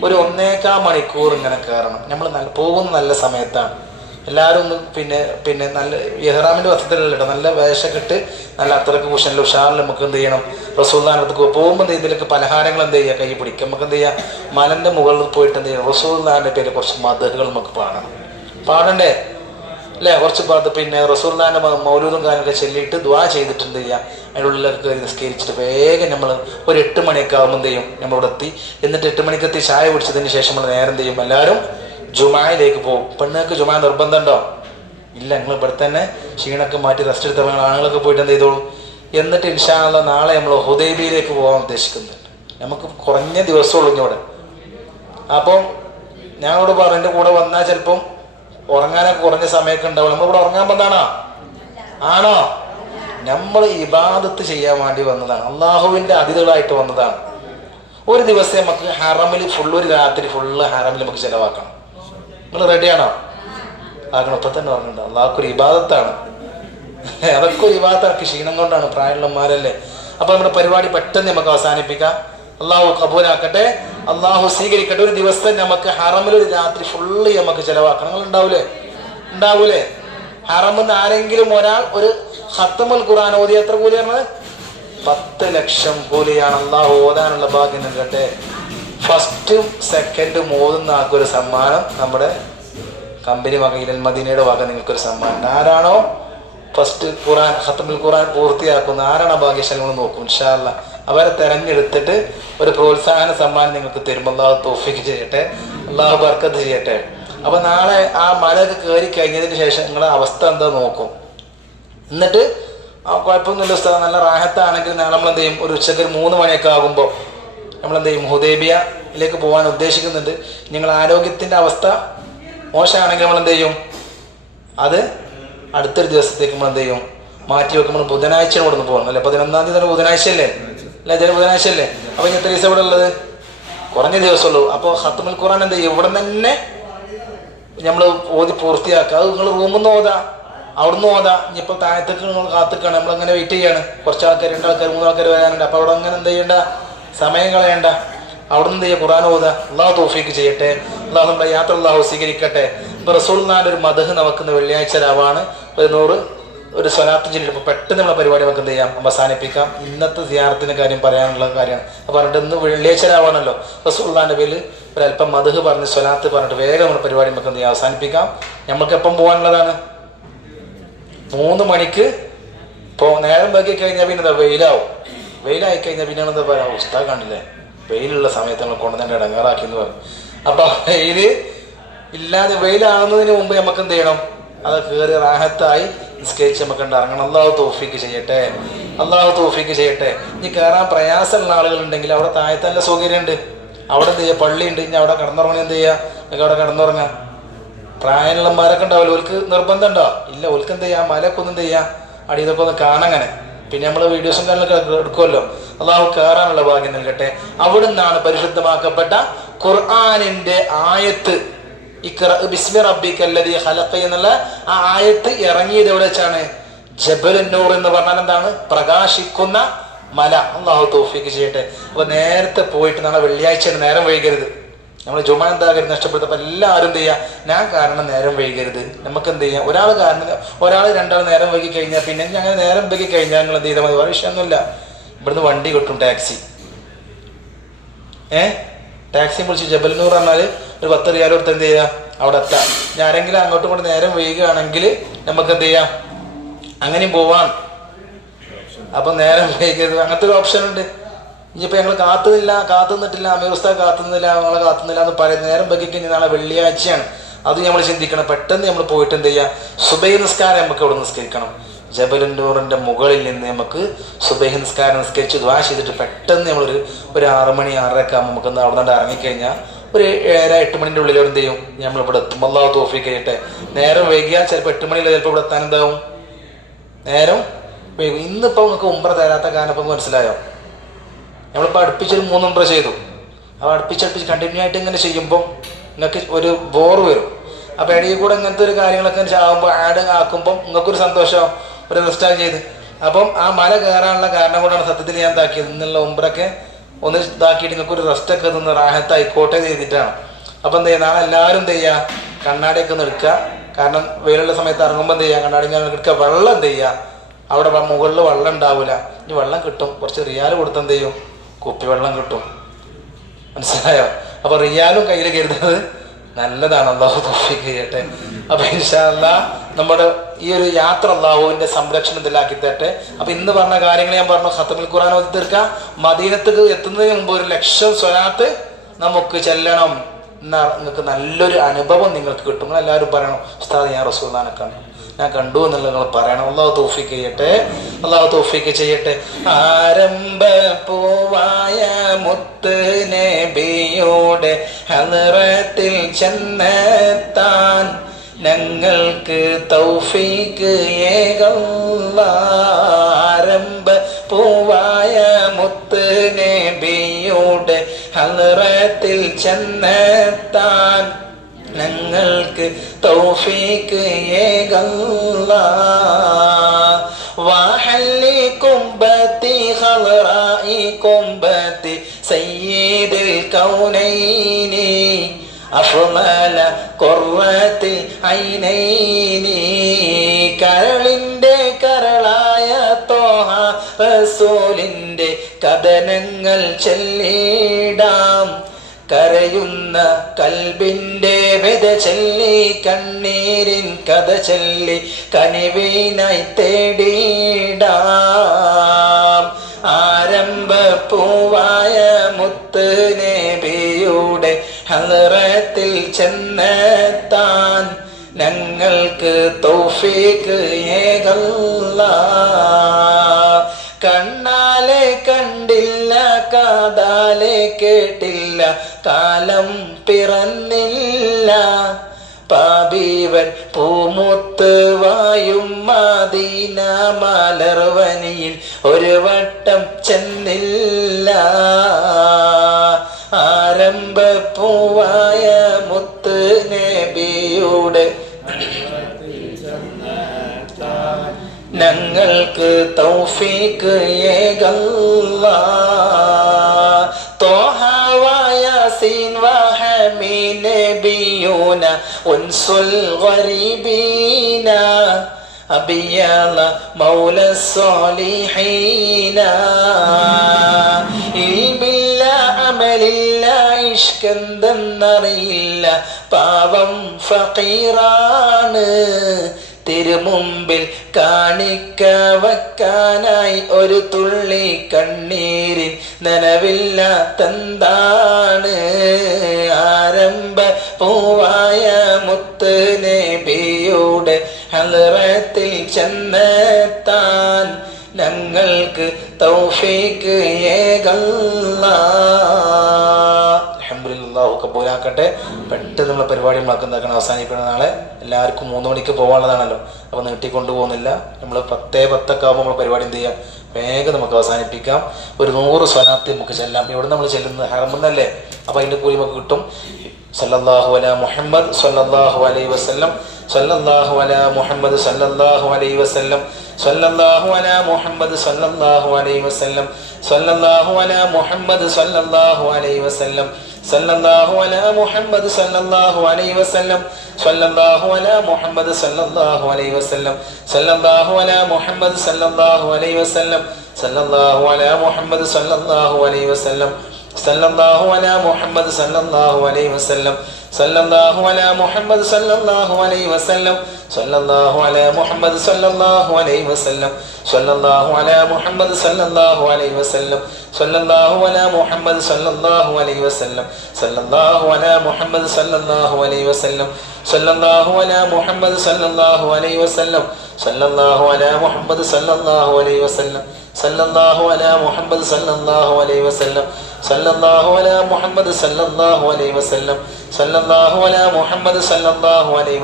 ഒരു 1.25 മണിക്കൂർ ഇങ്ങനെ കയറണം. നമ്മൾ പോകുന്ന നല്ല സമയത്താണ്. എല്ലാവരും ഒന്ന് പിന്നെ നല്ല ഇഹ്റാമിന്റെ വസ്ത്രത്തിലല്ല കേട്ടോ, നല്ല വേഷമൊക്കെ ഇട്ട് നല്ല അത്രക്ക് കുഷനിൽ ഉഷാറിൽ നമുക്ക് എന്ത് ചെയ്യണം, റസൂലുള്ളാഹിന്റെ അടുത്ത് പോകുമ്പോൾ ഇതിലൊക്കെ പലഹാരങ്ങൾ എന്ത് ചെയ്യുക, കൈ പിടിക്കുക. നമുക്ക് എന്ത് ചെയ്യാം, മലന്റെ മുകളിൽ പോയിട്ട് എന്ത് ചെയ്യണം, റസൂലുള്ളാഹിന്റെ പേര് കുറച്ച് മദ്ഹുകൾ നമുക്ക് പാടണ്ടേ അല്ലേ? കുറച്ച് പിന്നെ റസൂലുള്ളാഹിന്റെ മൗലൂദും കാര്യങ്ങളൊക്കെ ചൊല്ലിയിട്ട് ദുആ ചെയ്തിട്ടുണ്ട് ചെയ്യുക. അതിൻ്റെ ഉള്ളിലൊക്കെ നിസ്കരിച്ചിട്ട് വേഗം നമ്മൾ ഒരു 8 മണിയൊക്കെ ആകുമ്പോൾ എന്ത് ചെയ്യും, നമ്മളിവിടെ എത്തി. എന്നിട്ട് 8 മണിക്കെത്തി ചായ കുടിച്ചതിന് ശേഷം നമ്മൾ നേരം എന്ത് ചെയ്യും, എല്ലാവരും ജുമായിലേക്ക് പോകും. പെണ്ണുങ്ങൾക്ക് ജുമാ നിർബന്ധം ഉണ്ടോ? ഇല്ല. നിങ്ങൾ ഇവിടെ തന്നെ ക്ഷീണൊക്കെ മാറ്റി റെസ്റ്റ് എടുത്ത ആണുങ്ങളൊക്കെ പോയിട്ട് എന്ത് ചെയ്തോളൂ. എന്നിട്ട് ഇൻഷാ അല്ലാഹ് നാളെ നമ്മൾ ഹുദൈബിയയിലേക്ക് പോകാൻ ഉദ്ദേശിക്കുന്നുണ്ട്. നമുക്ക് കുറഞ്ഞ ദിവസമുള്ളൂ ഇങ്ങോട്ട്. അപ്പം ഞാനോട് പറഞ്ഞു, എൻ്റെ കൂടെ വന്നാൽ ചിലപ്പം ഉറങ്ങാനൊക്കെ കുറഞ്ഞ സമയമൊക്കെ ഉണ്ടാവും. നമ്മളിവിടെ ഉറങ്ങാൻ വന്നതാണോ? ആണോ? നമ്മൾ ഇബാദത്ത് ചെയ്യാൻ വേണ്ടി വന്നതാണ്. അള്ളാഹുവിൻ്റെ അതിഥികളായിട്ട് വന്നതാണ്. ഒരു ദിവസം നമുക്ക് ഹറമിൽ ഒരു രാത്രി ഫുള്ള് ഹറമിൽ നമുക്ക് ചിലവാക്കണം. നിങ്ങൾ റെഡിയാണോ? ആകണം. ഇപ്പം തന്നെ പറഞ്ഞിട്ടുണ്ട്. അള്ളാഹ്ക്കൊരു ഇബാദത്താണ്. അതൊക്കെ ഒരു ഇബാദത്താണ്. ക്ഷീണം കൊണ്ടാണ്, പ്രായമുള്ളമാരല്ലേ. അപ്പൊ നമ്മുടെ പരിപാടി പെട്ടെന്ന് നമുക്ക് അവസാനിപ്പിക്കാം. അള്ളാഹു കബൂലാക്കട്ടെ, അള്ളാഹു സ്വീകരിക്കട്ടെ. ഒരു ദിവസം നമുക്ക് ഹറമിൽ ഒരു രാത്രി ഫുള്ള് നമുക്ക് ചിലവാക്കണം. നിങ്ങൾ ഉണ്ടാവൂലേ? ഹറമിന്ന് ആരെങ്കിലും ഒരാൾ ഒരു ഖത്മുൽ ഖുർആൻ ഓതി എത്ര കൂലിയാണ്? 10 ലക്ഷം കൂലിയാണ്. അള്ളാഹു ഓതാനുള്ള ഭാഗ്യം നൽകട്ടെ. ഫസ്റ്റും സെക്കൻഡും ഓതുന്ന ആൾക്കൊരു സമ്മാനം നമ്മുടെ കമ്പനി വക ഇലൽ മദീനയുടെ വക നിങ്ങൾക്കൊരു സമ്മാനം. ആരാണോ ഫസ്റ്റ് ഖത്മുൽ ഖുർആൻ പൂർത്തിയാക്കുന്ന ആരാണോ ഭാഗ്യശാലി നോക്കും. ഇൻഷാ അല്ലാഹ് അവരെ തെരഞ്ഞെടുത്തിട്ട് ഒരു പ്രോത്സാഹന സമ്മാനം നിങ്ങൾക്ക് തരും. അള്ളാഹു തൗഫീഖ് ചെയ്യട്ടെ, അള്ളാഹു ബർക്കത്ത് ചെയ്യട്ടെ. അപ്പൊ നാളെ ആ മലയൊക്കെ കയറി കഴിഞ്ഞതിന് ശേഷം നിങ്ങളുടെ അവസ്ഥ എന്താ നോക്കും. എന്നിട്ട് കുഴപ്പമൊന്നുമില്ല ഉസ്താദ്, നല്ല റാഹത്താണെങ്കിൽ നാളെ നമ്മൾ എന്ത് ചെയ്യും, ഒരു ഉച്ചക്ക് 3 മണിയൊക്കെ ആകുമ്പോൾ നമ്മളെന്ത് ചെയ്യും, ഹുദൈബിയയിലേക്ക് പോകാൻ ഉദ്ദേശിക്കുന്നുണ്ട്. നിങ്ങൾ ആരോഗ്യത്തിൻ്റെ അവസ്ഥ മോശമാണെങ്കിൽ നമ്മൾ എന്ത് ചെയ്യും, അത് അടുത്തൊരു ദിവസത്തേക്ക് നമ്മൾ എന്ത് ചെയ്യും, മാറ്റി വെക്കുമ്പോൾ ബുധനാഴ്ച ഇവിടെ നിന്ന് പോകണം അല്ലേ? 11-ാം തീയതി തന്നെ ബുധനാഴ്ച അല്ലേ? ബുധനാഴ്ച അല്ലേ? അപ്പൊ ഇനി എത്ര ദിവസം ഇവിടെ ഉള്ളത്? കുറഞ്ഞ ദിവസമുള്ളൂ. അപ്പോൾ ഖത്മുൽ ഖുർആൻ എന്ത് ചെയ്യും, ഇവിടെ തന്നെ നമ്മൾ ഓതി പൂർത്തിയാക്കുക. അത് നിങ്ങൾ റൂമിൽ നിന്ന് ഓതാ, അവിടുന്ന് ഓതാ. ഇനിയിപ്പോൾ താഴത്തേക്ക് നിങ്ങൾ കാത്തിക്കാണ്, നമ്മളങ്ങനെ വെയിറ്റ് ചെയ്യാണ്. കുറച്ച് ആൾക്കാർ, 2 ആൾക്കാർ 3 ആൾക്കാർ വരാനുണ്ട്. അപ്പോൾ അവിടെ അങ്ങനെ എന്ത് ചെയ്യേണ്ട, സമയം കളയണ്ട, അവിടെ നിന്ന് ചെയ്യുക, ഖുർആൻ ഓതാ. അള്ളാഹു തൗഫീക്ക് ചെയ്യട്ടെ. അള്ളാഹു നമ്മുടെ യാത്ര അള്ളാഹു സ്വീകരിക്കട്ടെ. ഇപ്പോൾ റസൂലുള്ളാഹിന്റെ ഒരു മദ്ഹ് നമുക്കിന്ന് വെള്ളിയാഴ്ച രാവാണ്. ഒരു സ്വലാത്ത് ചൊല്ലിപ്പോൾ പെട്ടെന്ന് നമ്മളെ പരിപാടി നമുക്ക് എന്ത് ചെയ്യാം, അവസാനിപ്പിക്കാം. ഇന്നത്തെ സിയാറത്തിൻ്റെ കാര്യം പറയാനുള്ള കാര്യമാണ്. അപ്പോൾ പറഞ്ഞിട്ട് ഇന്ന് വെള്ളിയാഴ്ച രാവാണല്ലോ, റസൂലുള്ളാഹിന്റെ പേരിൽ ഒരല്പം മദ്ഹ് പറഞ്ഞ് സ്വലാത്ത് പറഞ്ഞിട്ട് വേഗം നമ്മുടെ പരിപാടി നമുക്ക് എന്ത് ചെയ്യാം, അവസാനിപ്പിക്കാം. നമ്മൾക്ക് എപ്പം പോകാനുള്ളതാണ്? 3 മണിക്ക്. ഇപ്പോൾ നേരം വൈകി കഴിഞ്ഞാൽ പിന്നെ എന്താ, വെയിലാവും. വെയിലായി കഴിഞ്ഞാൽ പിന്നെ എന്താ പറയുക, ഉസ്താദ് കണ്ടില്ലേ വെയിലുള്ള സമയത്ത് നമ്മൾ കൊണ്ടുതന്നെ ഇടങ്ങാറാക്കി എന്ന് പറയും. അപ്പോൾ വെയിൽ ഇല്ലാതെ, വെയിലാകുന്നതിന് മുമ്പ് നമുക്ക് എന്ത് ചെയ്യണം, അത് കയറി റാഹത്തായി നിസ്കരിച്ച് നമുക്ക് ഇറങ്ങണം. അള്ളാഹു തൗഫീക്ക് ചെയ്യട്ടെ, അള്ളാഹു തൗഫീക്ക് ചെയ്യട്ടെ. ഇനി കയറാൻ പ്രയാസമുള്ള ആളുകളുണ്ടെങ്കിൽ അവിടെ താഴത്തെ നല്ല സൗകര്യമുണ്ട്, അവിടെ എന്ത് ചെയ്യുക, പള്ളിയുണ്ട്. ഇനി അവിടെ കിടന്നുറങ്ങി എന്ത് ചെയ്യുക, നിങ്ങൾക്ക് അവിടെ കിടന്നുറങ്ങാം. പ്രായമുള്ളമാരൊക്കെ ഉണ്ടാവില്ല, ഓൽക്ക് നിർബന്ധം ഉണ്ടോ? ഇല്ല. ഓൽക്ക് എന്ത് ചെയ്യുക, മലയൊക്കെ ഒന്നും ചെയ്യുക, അടിയതൊക്കെ ഒന്ന് കാണങ്ങനെ. പിന്നെ നമ്മൾ വീഡിയോസും കാര്യങ്ങളൊക്കെ എടുക്കുമല്ലോ. അള്ളാഹു കയറാനുള്ള ഭാഗ്യം നൽകട്ടെ. അവിടെ നിന്നാണ് പരിശുദ്ധമാക്കപ്പെട്ട ഖുർആനിന്റെ ആയത്ത് ഇഖ്റ ബിസ്മി റബ്ബിക്കല്ലദീ ഖലഖ് എന്നുള്ള ആ ആയത്ത് ഇറങ്ങിയത് എവിടെ വെച്ചാണ്? ജബലുൻ നൂർ എന്ന് പറഞ്ഞാൽ എന്താണ്? പ്രകാശിക്കുന്ന മല. അള്ളാഹു തൗഫീക്ക് ചെയ്യട്ടെ. അപ്പോൾ നേരത്തെ പോയിട്ട് നാളെ വെള്ളിയാഴ്ചയാണ്, നേരം വൈകരുത്. നമ്മൾ ജുമാ എന്താകരുത് നഷ്ടപ്പെടുത്തപ്പോൾ എല്ലാവരും എന്ത് ചെയ്യുക, ഞാൻ കാരണം നേരം വൈകരുത്. നമുക്ക് എന്ത് ചെയ്യാം, ഒരാൾ 2 ആൾ നേരം വൈകി കഴിഞ്ഞാൽ പിന്നെ അങ്ങനെ നേരം വൈകി കഴിഞ്ഞാൽ നിങ്ങൾ എന്ത് ചെയ്താൽ മതി, വേറെ വിഷയമൊന്നുമില്ല. ഇവിടുന്ന് വണ്ടി കിട്ടും, ടാക്സി. ടാക്സി വിളിച്ച് ജബലനൂർ പറഞ്ഞാൽ ഒരു 10 റിയാൽ കൊടുത്ത് എന്ത് ചെയ്യുക, അവിടെ എത്താം. ഞാൻ ആരെങ്കിലും അങ്ങോട്ടും ഇങ്ങോട്ട് നേരം വൈകുകയാണെങ്കിൽ നമുക്ക് എന്ത് ചെയ്യാം, അങ്ങനെയും പോവാം. അപ്പം നേരം വൈകരുത്, അങ്ങനത്തെ ഒരു ഓപ്ഷൻ ഉണ്ട്. ഇനിയിപ്പോൾ ഞങ്ങൾ കാത്തുനിന്നിട്ടില്ല, അമീർ ഉസ്താദ് കാത്തുന്നില്ല, ഞങ്ങളെ കാത്തുന്നില്ല എന്ന് പറയുന്നത് നേരം വൈകിക്കഴിഞ്ഞാൽ നാളെ വെള്ളിയാഴ്ചയാണ്. അത് നമ്മൾ ചിന്തിക്കണം. പെട്ടെന്ന് നമ്മൾ പോയിട്ട് എന്ത് ചെയ്യുക, സുബഹി നിസ്കാരം നമുക്ക് ഇവിടെ നിസ്കരിക്കണം. ജബലുൻ നൂറിൻ്റെ മുകളിൽ നിന്ന് നമുക്ക് സുബഹി നിസ്കാരം നിസ്കരിച്ച് ദുആ ചെയ്തിട്ട് പെട്ടെന്ന് നമ്മളൊരു 6 മണി 6:30 ആകുമ്പോൾ നമുക്ക് അവിടെ നിന്ന് ഇറങ്ങിക്കഴിഞ്ഞാൽ ഒരു 7-8 മണിൻ്റെ ഉള്ളിൽ എന്ത് ചെയ്യും, നമ്മളിവിടെ എത്തും. അല്ലാഹു തൗഫീക്ക് ചെയ്യട്ടെ. നേരം വൈകിയാൽ ചിലപ്പോൾ 8 മണിയിൽ ചിലപ്പോൾ ഇവിടെ എത്താൻ എന്താവും, നേരം വൈകും. ഇന്നിപ്പോൾ നിങ്ങൾക്ക് ഉംറ തരാത്ത കാരണം ഇപ്പം മനസ്സിലായോ? നമ്മളിപ്പോൾ അടുപ്പിച്ചൊരു 3 ഉംറ ചെയ്തു. അപ്പോൾ അടുപ്പിച്ചടുപ്പിച്ച് കണ്ടിന്യൂ ആയിട്ട് ഇങ്ങനെ ചെയ്യുമ്പോൾ നിങ്ങൾക്ക് ഒരു ബോറ് വരും. അപ്പോൾ ഇടയിൽ കൂടെ ഇങ്ങനത്തെ ഒരു കാര്യങ്ങളൊക്കെ ആകുമ്പോൾ ആഡ് ആക്കുമ്പം നിങ്ങൾക്കൊരു സന്തോഷം, ഒരു റെസ്റ്റാഗ് ചെയ്ത്. അപ്പം ആ മല കയറാനുള്ള കാരണം കൊണ്ടാണ് സത്യത്തിൽ ഞാൻ ഇതാക്കിയത്. ഇന്നുള്ള ഉംറയൊക്കെ ഒന്ന് ഇതാക്കിയിട്ട് നിങ്ങൾക്കൊരു റെസ്റ്റൊക്കെ നിന്ന് റാഹത്തായിക്കോട്ടെ ചെയ്തിട്ടാണ്. അപ്പം എന്ത് ചെയ്യുക, നാളെ എല്ലാവരും എന്ത് ചെയ്യുക, കണ്ണാടിയൊക്കെ ഒന്ന് എടുക്കുക. കാരണം വെയിലുള്ള സമയത്ത് ഇറങ്ങുമ്പോൾ എന്ത് ചെയ്യുക, കണ്ണാടി ഇങ്ങനെ എടുക്കുക. വെള്ളം എന്ത് ചെയ്യുക, അവിടെ മുകളിൽ വെള്ളം ഉണ്ടാവില്ല. ഇനി വെള്ളം കിട്ടും, കുറച്ച് റിയാൽ കൊടുത്ത് എന്ത് ചെയ്യും, കുപ്പി വെള്ളം കിട്ടും. മനസ്സിലായോ? അപ്പോൾ റിയാലും കയ്യിൽ കരുതുന്നത് നല്ലതാണ്. അല്ലാഹു തൗഫീഖ് ചെയ്യട്ടെ. അപ്പോൾ ഇൻഷാ അല്ലാഹ് നമ്മുടെ ഈ ഒരു യാത്ര അല്ലാഹുവിൻ്റെ സംരക്ഷണത്തിലാക്കി തരട്ടെ. അപ്പോൾ ഇന്ന് പറഞ്ഞ കാര്യങ്ങൾ ഞാൻ പറഞ്ഞു. ഖത്മുൽ ഖുർആൻ ഓതി തീർക്കാം. മദീനത്തേക്ക് എത്തുന്നതിന് മുമ്പ് 1,00,000 സ്വലാത്ത് നമുക്ക് ചെല്ലണം. എന്നാൽ നിങ്ങൾക്ക് നല്ലൊരു അനുഭവം നിങ്ങൾക്ക് കിട്ടും. നിങ്ങൾ എല്ലാവരും പറയണം, ഉസ്താദ് ഞാൻ റസൂലുള്ളാഹിനെ കണ്ടു, ഞാൻ കണ്ടു എന്നുള്ള നിങ്ങൾ പറയണം. അല്ലാഹു തൗഫീഖ് ചെയ്യട്ടെ, അല്ലാഹു തൗഫീഖ് ചെയ്യട്ടെ. ആരംഭ പൂവായ മുത്ത് നബിയുടെ ഹളറത്തിൽ ചെന്നെത്താൻ ഞങ്ങൾക്ക് തൗഫീഖ് ഏകല്ലാഹ്. ആരംഭ പൂവായ മുത്ത് നബിയുടെ ഹളറത്തിൽ ചെന്നെത്താൻ ഞങ്ങൾക്ക് തൗഫീഖ് ഏകല്ലാഹ്. വഹല്ലി കുംബത്തി ഖളറായി കുംബത്തി സയ്യിദുൽ കൗനൈനി അഫ്ളല ഖുർറത്തിൽ ഐനൈനി. കരളിൻ്റെ കരളായ ത്വാഹ റസൂലിൻ്റെ കഥനങ്ങൾ ചൊല്ലിടാം. കരയുന്ന കൽബിൻ്റെ വ്യത ചൊല്ലി കണ്ണീരിൻ കഥ ചൊല്ലി കനിവിനായി തേടിടാം. ആരംഭ പൂവായ മുത്ത് നബിയുടെ ഹളറത്തിൽ ചെന്നെത്താൻ ഞങ്ങൾക്ക് തൗഫീഖ് ഏകല്ലാഹ്. കണ്ണാലെ കണ്ടില്ല, കാതാലെ കേട്ടില്ല, കാലം പിറന്നില്ല. പാപീവൻ പൂമുത്ത് വായും മദീന മലർവനിയിൽ ഒരു വട്ടം ചെന്നില്ല. ആരംഭ പൂവായ മുത്ത് നബിയുടെ തൗഫീഖ് ഏകല്ലാ ത്വാഹ വയാസീൻ വഹമീൻ നബിയൂന ഉൻസുൽ ഗരീബീന അബിയാല മൗല സ്വാലിഹീന ഇൽമില്ല അമലില്ല ഇഷ്കെന്തെന്നറിയില്ല പാവം ഫഖീറാണ് തിരുമുമ്പിൽ കാണിക്ക വയ്ക്കാനായി ഒരു തുള്ളി കണ്ണീരിൻ നനവില്ലാത്തെന്താണ് ആരംഭ പൂവായ മുത്ത് നബിയുടെ ഹളറത്തിൽ ചെന്നെത്താൻ ഞങ്ങൾക്ക് തൗഫീഖ് ഏകല്ലാ. അൽഹംദുലില്ലാഹ് കബൂലാക്കട്ടെ. പെട്ടെന്ന് നമ്മളെ പരിപാടി നമ്മളാക്കുന്നതാക്കണം അവസാനിപ്പിക്കുന്ന നാളെ എല്ലാവർക്കും 3 മണിക്ക് പോകാനുള്ളതാണല്ലോ. അപ്പോൾ നീട്ടിക്കൊണ്ടു പോകുന്നില്ല. നമ്മൾ 10:10 ആകുമ്പോൾ നമ്മൾ പരിപാടി എന്ത് ചെയ്യാം, വേഗം നമുക്ക് അവസാനിപ്പിക്കാം. ഒരു 100 സ്വലാത്ത് നമുക്ക് ചെല്ലാം. ഇവിടെ നമ്മൾ ചെല്ലുന്നത് ഹറമെന്നല്ലേ, അപ്പോൾ അതിൻ്റെ കൂലി നമുക്ക് കിട്ടും. സല്ലല്ലാഹു അലാ മുഹമ്മദ് സല്ലല്ലാഹു അലൈഹി വസല്ലം സല്ലല്ലാഹു അലാ മുഹമ്മദ് സല്ലല്ലാഹു അലൈഹി വസല്ലം സല്ലല്ലാഹു അലാ മുഹമ്മദ് സല്ലല്ലാഹു അലൈഹി വസല്ലം സല്ലല്ലാഹു അലാ മുഹമ്മദ് സല്ലല്ലാഹു അലൈഹി വസല്ലം സല്ലല്ലാഹു അലാ മുഹമ്മദ് സല്ലല്ലാഹു അലൈഹി വസല്ലം സല്ലല്ലാഹു അലാ മുഹമ്മദ് സല്ലല്ലാഹു അലൈഹി വസല്ലം സല്ലല്ലാഹു അലാ മുഹമ്മദ് സല്ലല്ലാഹു അലൈഹി വസല്ലം സല്ലല്ലാഹു അലാ മുഹമ്മദ് സല്ലല്ലാഹു അലൈഹി വസല്ലം സല്ലല്ലാഹു അലാ മുഹമ്മദ് സല്ലല്ലാഹു അലൈഹി വസല്ലം സല്ലല്ലാഹു അലാ മുഹമ്മദ് സല്ലല്ലാഹു അലൈഹി വസല്ലം സല്ലല്ലാഹു അലാ മുഹമ്മദ് സല്ലല്ലാഹു അലൈഹി വസല്ലം സല്ലല്ലാഹു അലാ മുഹമ്മദ് സല്ലല്ലാഹു അലൈഹി വസല്ലം സല്ലല്ലാഹു അലാ മുഹമ്മദ് സല്ലല്ലാഹു അലൈഹി വസല്ലം സല്ലല്ലാഹു അലാ മുഹമ്മദ് സല്ലല്ലാഹു അലൈഹി വസല്ലം സല്ലല്ലാഹു അലാ മുഹമ്മദ് സല്ലല്ലാഹു അലൈഹി വസല്ലം സല്ലല്ലാഹു അലാ മുഹമ്മദ് സല്ലല്ലാഹു അലൈഹി വസല്ലം സല്ലല്ലാഹു അലാ മുഹമ്മദ് സല്ലല്ലാഹു അലൈഹി വസല്ലം സല്ലല്ലാഹു അലാ മുഹമ്മദ് സല്ലല്ലാഹു അലൈഹി വസല്ലം സല്ലല്ലാഹു അലാ മുഹമ്മദ് സല്ലല്ലാഹു അലൈഹി വസല്ലം സല്ലല്ലാഹു അലാ മുഹമ്മദ് സല്ലല്ലാഹു അലൈഹി വസല്ലം സല്ലല്ലാഹു അലാ മുഹമ്മദ് സല്ലല്ലാഹു അലൈഹി വസല്ലം സല്ലല്ലാഹു അലാ മുഹമ്മദ് സല്ലല്ലാഹു അലൈഹി വസല്ലം സല്ലല്ലാഹു അലാ മുഹമ്മദ്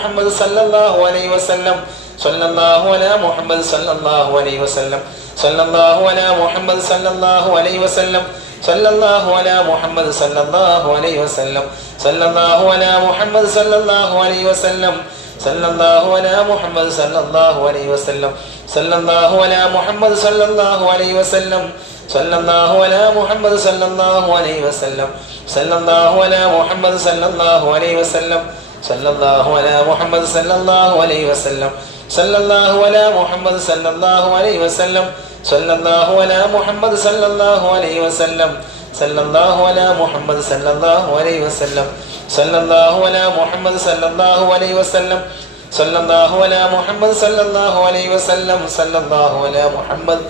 സല്ലല്ലാഹു അലൈഹി വസല്ലം സല്ലല്ലാഹു അലാ മുഹമ്മദ് സല്ലല്ലാഹു അലൈഹി വസല്ലം സല്ലല്ലാഹു അലാ മുഹമ്മദ് സല്ലല്ലാഹു അലൈഹി വസല്ലം സല്ലല്ലാഹു അലാ മുഹമ്മദ് സല്ലല്ലാഹു അലൈഹി വസല്ലം സല്ലല്ലാഹു അലാ മുഹമ്മദ് സല്ലല്ലാഹു അലൈഹി വസല്ലം സല്ലല്ലാഹു അലാ മുഹമ്മദ് സല്ലല്ലാഹു അലൈഹി വസല്ലം സല്ലല്ലാഹു അലാ മുഹമ്മദ് സല്ലല്ലാഹു അലൈഹി വസല്ലം സല്ലല്ലാഹു അലാ മുഹമ്മദ് സല്ലല്ലാഹു അലൈഹി വസല്ലം സല്ലല്ലാഹു അലാ മുഹമ്മദ് സല്ലല്ലാഹു അലൈഹി വസല്ലം സല്ലല്ലാഹു അലാ മുഹമ്മദ് സല്ലല്ലാഹു അലൈഹി വസല്ലം സല്ലല്ലാഹു അലാ മുഹമ്മദ് സല്ലല്ലാഹു അലൈഹി വസല്ലം സല്ലല്ലാഹു അലാ മുഹമ്മദ് സല്ലല്ലാഹു അലൈഹി വസല്ലം സല്ലല്ലാഹു അലാ മുഹമ്മദ് സല്ലല്ലാഹു അലൈഹി വസല്ലം സല്ലല്ലാഹു അലാ മുഹമ്മദ് സല്ലല്ലാഹു അലൈഹി വസല്ലം സല്ലല്ലാഹു അലാ മുഹമ്മദ് സല്ലല്ലാഹു അലൈഹി വസല്ലം സല്ലല്ലാഹു അലാ മുഹമ്മദ് സല്ലല്ലാഹു അലൈഹി വസല്ലം സല്ലല്ലാഹു അലാ മുഹമ്മദ് സല്ലല്ലാഹു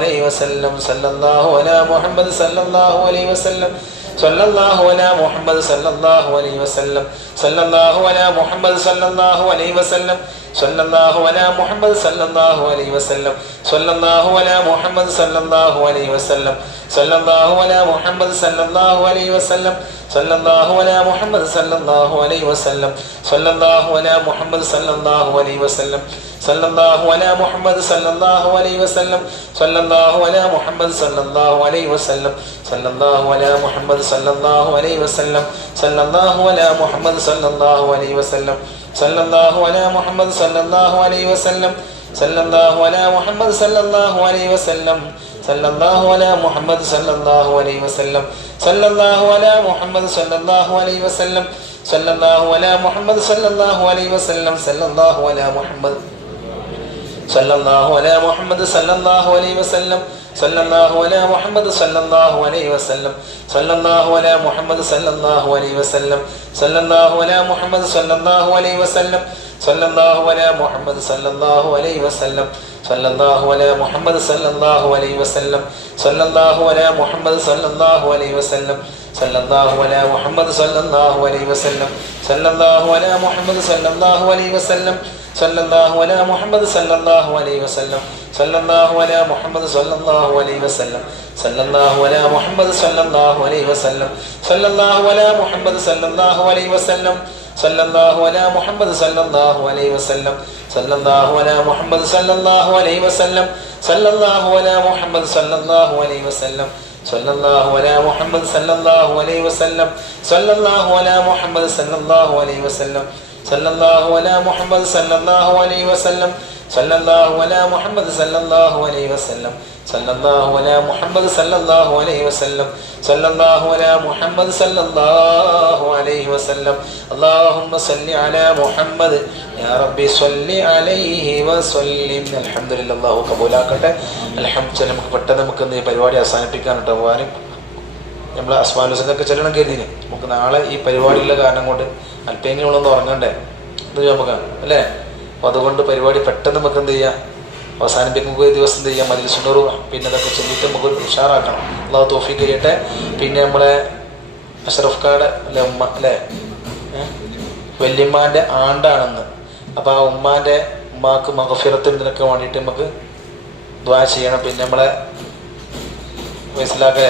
അലൈഹി വസല്ലം സല്ലല്ലാഹു അലാ മുഹമ്മദ് സല്ലല്ലാഹു അലൈഹി വസല്ലം സല്ലല്ലാഹു അലാ മുഹമ്മദ് സല്ലല്ലാഹു അലൈഹി വസല്ലം സല്ലല്ലാഹു അലാ മുഹമ്മദ് സല്ലല്ലാഹു അലൈഹി വസല്ലം സല്ലല്ലാഹു അലാ മുഹമ്മദ് സല്ലല്ലാഹു അലൈഹി വസല്ലം സല്ലല്ലാഹു അലാ മുഹമ്മദ് സല്ലല്ലാഹു അലൈഹി വസല്ലം സല്ലല്ലാഹു അലാ മുഹമ്മദ് സല്ലല്ലാഹു അലൈഹി വസല്ലം സല്ലല്ലാഹു അലാ മുഹമ്മദ് സല്ലല്ലാഹു അലൈഹി വസല്ലം സല്ലല്ലാഹു അലാ മുഹമ്മദ് സല്ലല്ലാഹു അലൈഹി വസല്ലം സല്ലല്ലാഹു അലാ മുഹമ്മദ് സല്ലല്ലാഹു അലൈഹി വസല്ലം സല്ലല്ലാഹു അലാ മുഹമ്മദ് സല്ലല്ലാഹു അലൈഹി വസല്ലം സല്ലല്ലാഹു അലാ മുഹമ്മദ് സല്ലല്ലാഹു അലൈഹി വസല്ലം സല്ലല്ലാഹു അലാ മുഹമ്മദ് സല്ലല്ലാഹു അലൈഹി വസല്ലം സല്ലല്ലാഹു അലാ മുഹമ്മദ് സല്ലല്ലാഹു അലൈഹി വസല്ലം സല്ലല്ലാഹു അലാ മുഹമ്മദ് സല്ലല്ലാഹു അലാ മുഹമ്മദ് സല്ലല്ലാഹു അലൈഹി വസല്ലം സല്ലല്ലാഹു അലാ മുഹമ്മദ് സല്ലല്ലാഹു അലൈഹി വസല്ലം സല്ലല്ലാഹു അലാ മുഹമ്മദ് സല്ലല്ലാഹു അലൈഹി വസല്ലം സല്ലല്ലാഹു അലാ മുഹമ്മദ് സല്ലല്ലാഹു അലൈഹി വസല്ലം സല്ലല്ലാഹു അലാ മുഹമ്മദ് സല്ലല്ലാഹു അലൈഹി വസല്ലം സല്ലല്ലാഹു അലാ മുഹമ്മദ് സല്ലല്ലാഹു അലൈഹി വസല്ലം സല്ലല്ലാഹു അലാ മുഹമ്മദ് സല്ലല്ലാഹു അലൈഹി വസല്ലം സല്ലല്ലാഹു അലാ മുഹമ്മദ് സല്ലല്ലാഹു അലൈഹി വസല്ലം സല്ലല്ലാഹു അലാ മുഹമ്മദ് സല്ലല്ലാഹു അലൈഹി വസല്ലം സല്ലല്ലാഹു അലാ മുഹമ്മദ് സല്ലല്ലാഹു അലൈഹി വസല്ലം സല്ലല്ലാഹു അലാ മുഹമ്മദ് സല്ലല്ലാഹു അലൈഹി വസല്ലം സല്ലല്ലാഹു അലാ മുഹമ്മദ് സല്ലല്ലാഹു അലൈഹി വസല്ലം സല്ലല്ലാഹു അലാ മുഹമ്മദ് സല്ലല്ലാഹു അലൈഹി വസല്ലം സല്ലല്ലാഹു അലാ മുഹമ്മദ് സല്ലല്ലാഹു അലൈഹി വസല്ലം സല്ലല്ലാഹു അലാ മുഹമ്മദ് സല്ലല്ലാഹു അലൈഹി വസല്ലം സല്ലല്ലാഹു അലാ മുഹമ്മദ് സല്ലല്ലാഹു അലൈഹി വസല്ലം സല്ലല്ലാഹു അലാ മുഹമ്മദ് സല്ലല്ലാഹു അലൈഹി വസല്ലം സല്ലല്ലാഹു അലാ മുഹമ്മദ് സല്ലല്ലാഹു അലൈഹി വസല്ലം സല്ലല്ലാഹു അലാ മുഹമ്മദ് സല്ലല്ലാഹു അലൈഹി വസല്ലം സല്ലല്ലാഹു അലാ മുഹമ്മദ് സല്ലല്ലാഹു അലൈഹി വസല്ലം സല്ലല്ലാഹു അലാ മുഹമ്മദ് സല്ലല്ലാഹു അലൈഹി വസല്ലം സല്ലല്ലാഹു അലാ മുഹമ്മദ് സല്ലല്ലാഹു അലൈഹി വസല്ലം അല്ലാഹുമ്മ സല്ലി അലാ മുഹമ്മദ് യാ റബ്ബി സല്ലി അലൈഹി വസല്ലിം. അൽഹംദുലില്ലാഹ്, അല്ലാഹു കബൂലാക്കട്ടെ. അൽഹംദുലില്ലാഹ്. നമുക്ക് പെട്ടെന്ന് നമുക്ക് ഈ പരിപാടി അവസാനിപ്പിക്കാൻ കേട്ടോ. പോകാനും നമ്മൾ അസ്മാലുസൊക്കെ ചെല്ലണം കരുതിന്. നമുക്ക് നാളെ ഈ പരിപാടിയുള്ള കാരണം കൊണ്ട് അല്പെങ്കിലും നമ്മളൊന്ന് ഉറങ്ങണ്ടേ ഇത് നമുക്ക് അല്ലേ. അപ്പോൾ അതുകൊണ്ട് പരിപാടി പെട്ടെന്ന് നമുക്ക് എന്ത് ചെയ്യാം, അവസാനിപ്പിക്കുമ്പോൾ ദിവസം എന്ത് ചെയ്യാം, മജ്‌ലിസുന്നൂർ പിന്നെ അതൊക്കെ ചൊല്ലിയിട്ട് നമുക്ക് ഉഷാറാക്കണം. അല്ലാഹു തൗഫീഖ് ചെയ്യട്ടെ. പിന്നെ നമ്മളെ അഷ്റഫ് കാട് അല്ലെ ഉമ്മ അല്ലേ, വല്യമ്മാൻ്റെ ആണ്ടാണെന്ന്. അപ്പോൾ ആ ഉമ്മാക്ക് മഗ്ഫിറത്തിനൊക്കെ വേണ്ടിയിട്ട് നമുക്ക് ദുആ ചെയ്യണം. പിന്നെ നമ്മളെ മനസ്സിലാക്കേ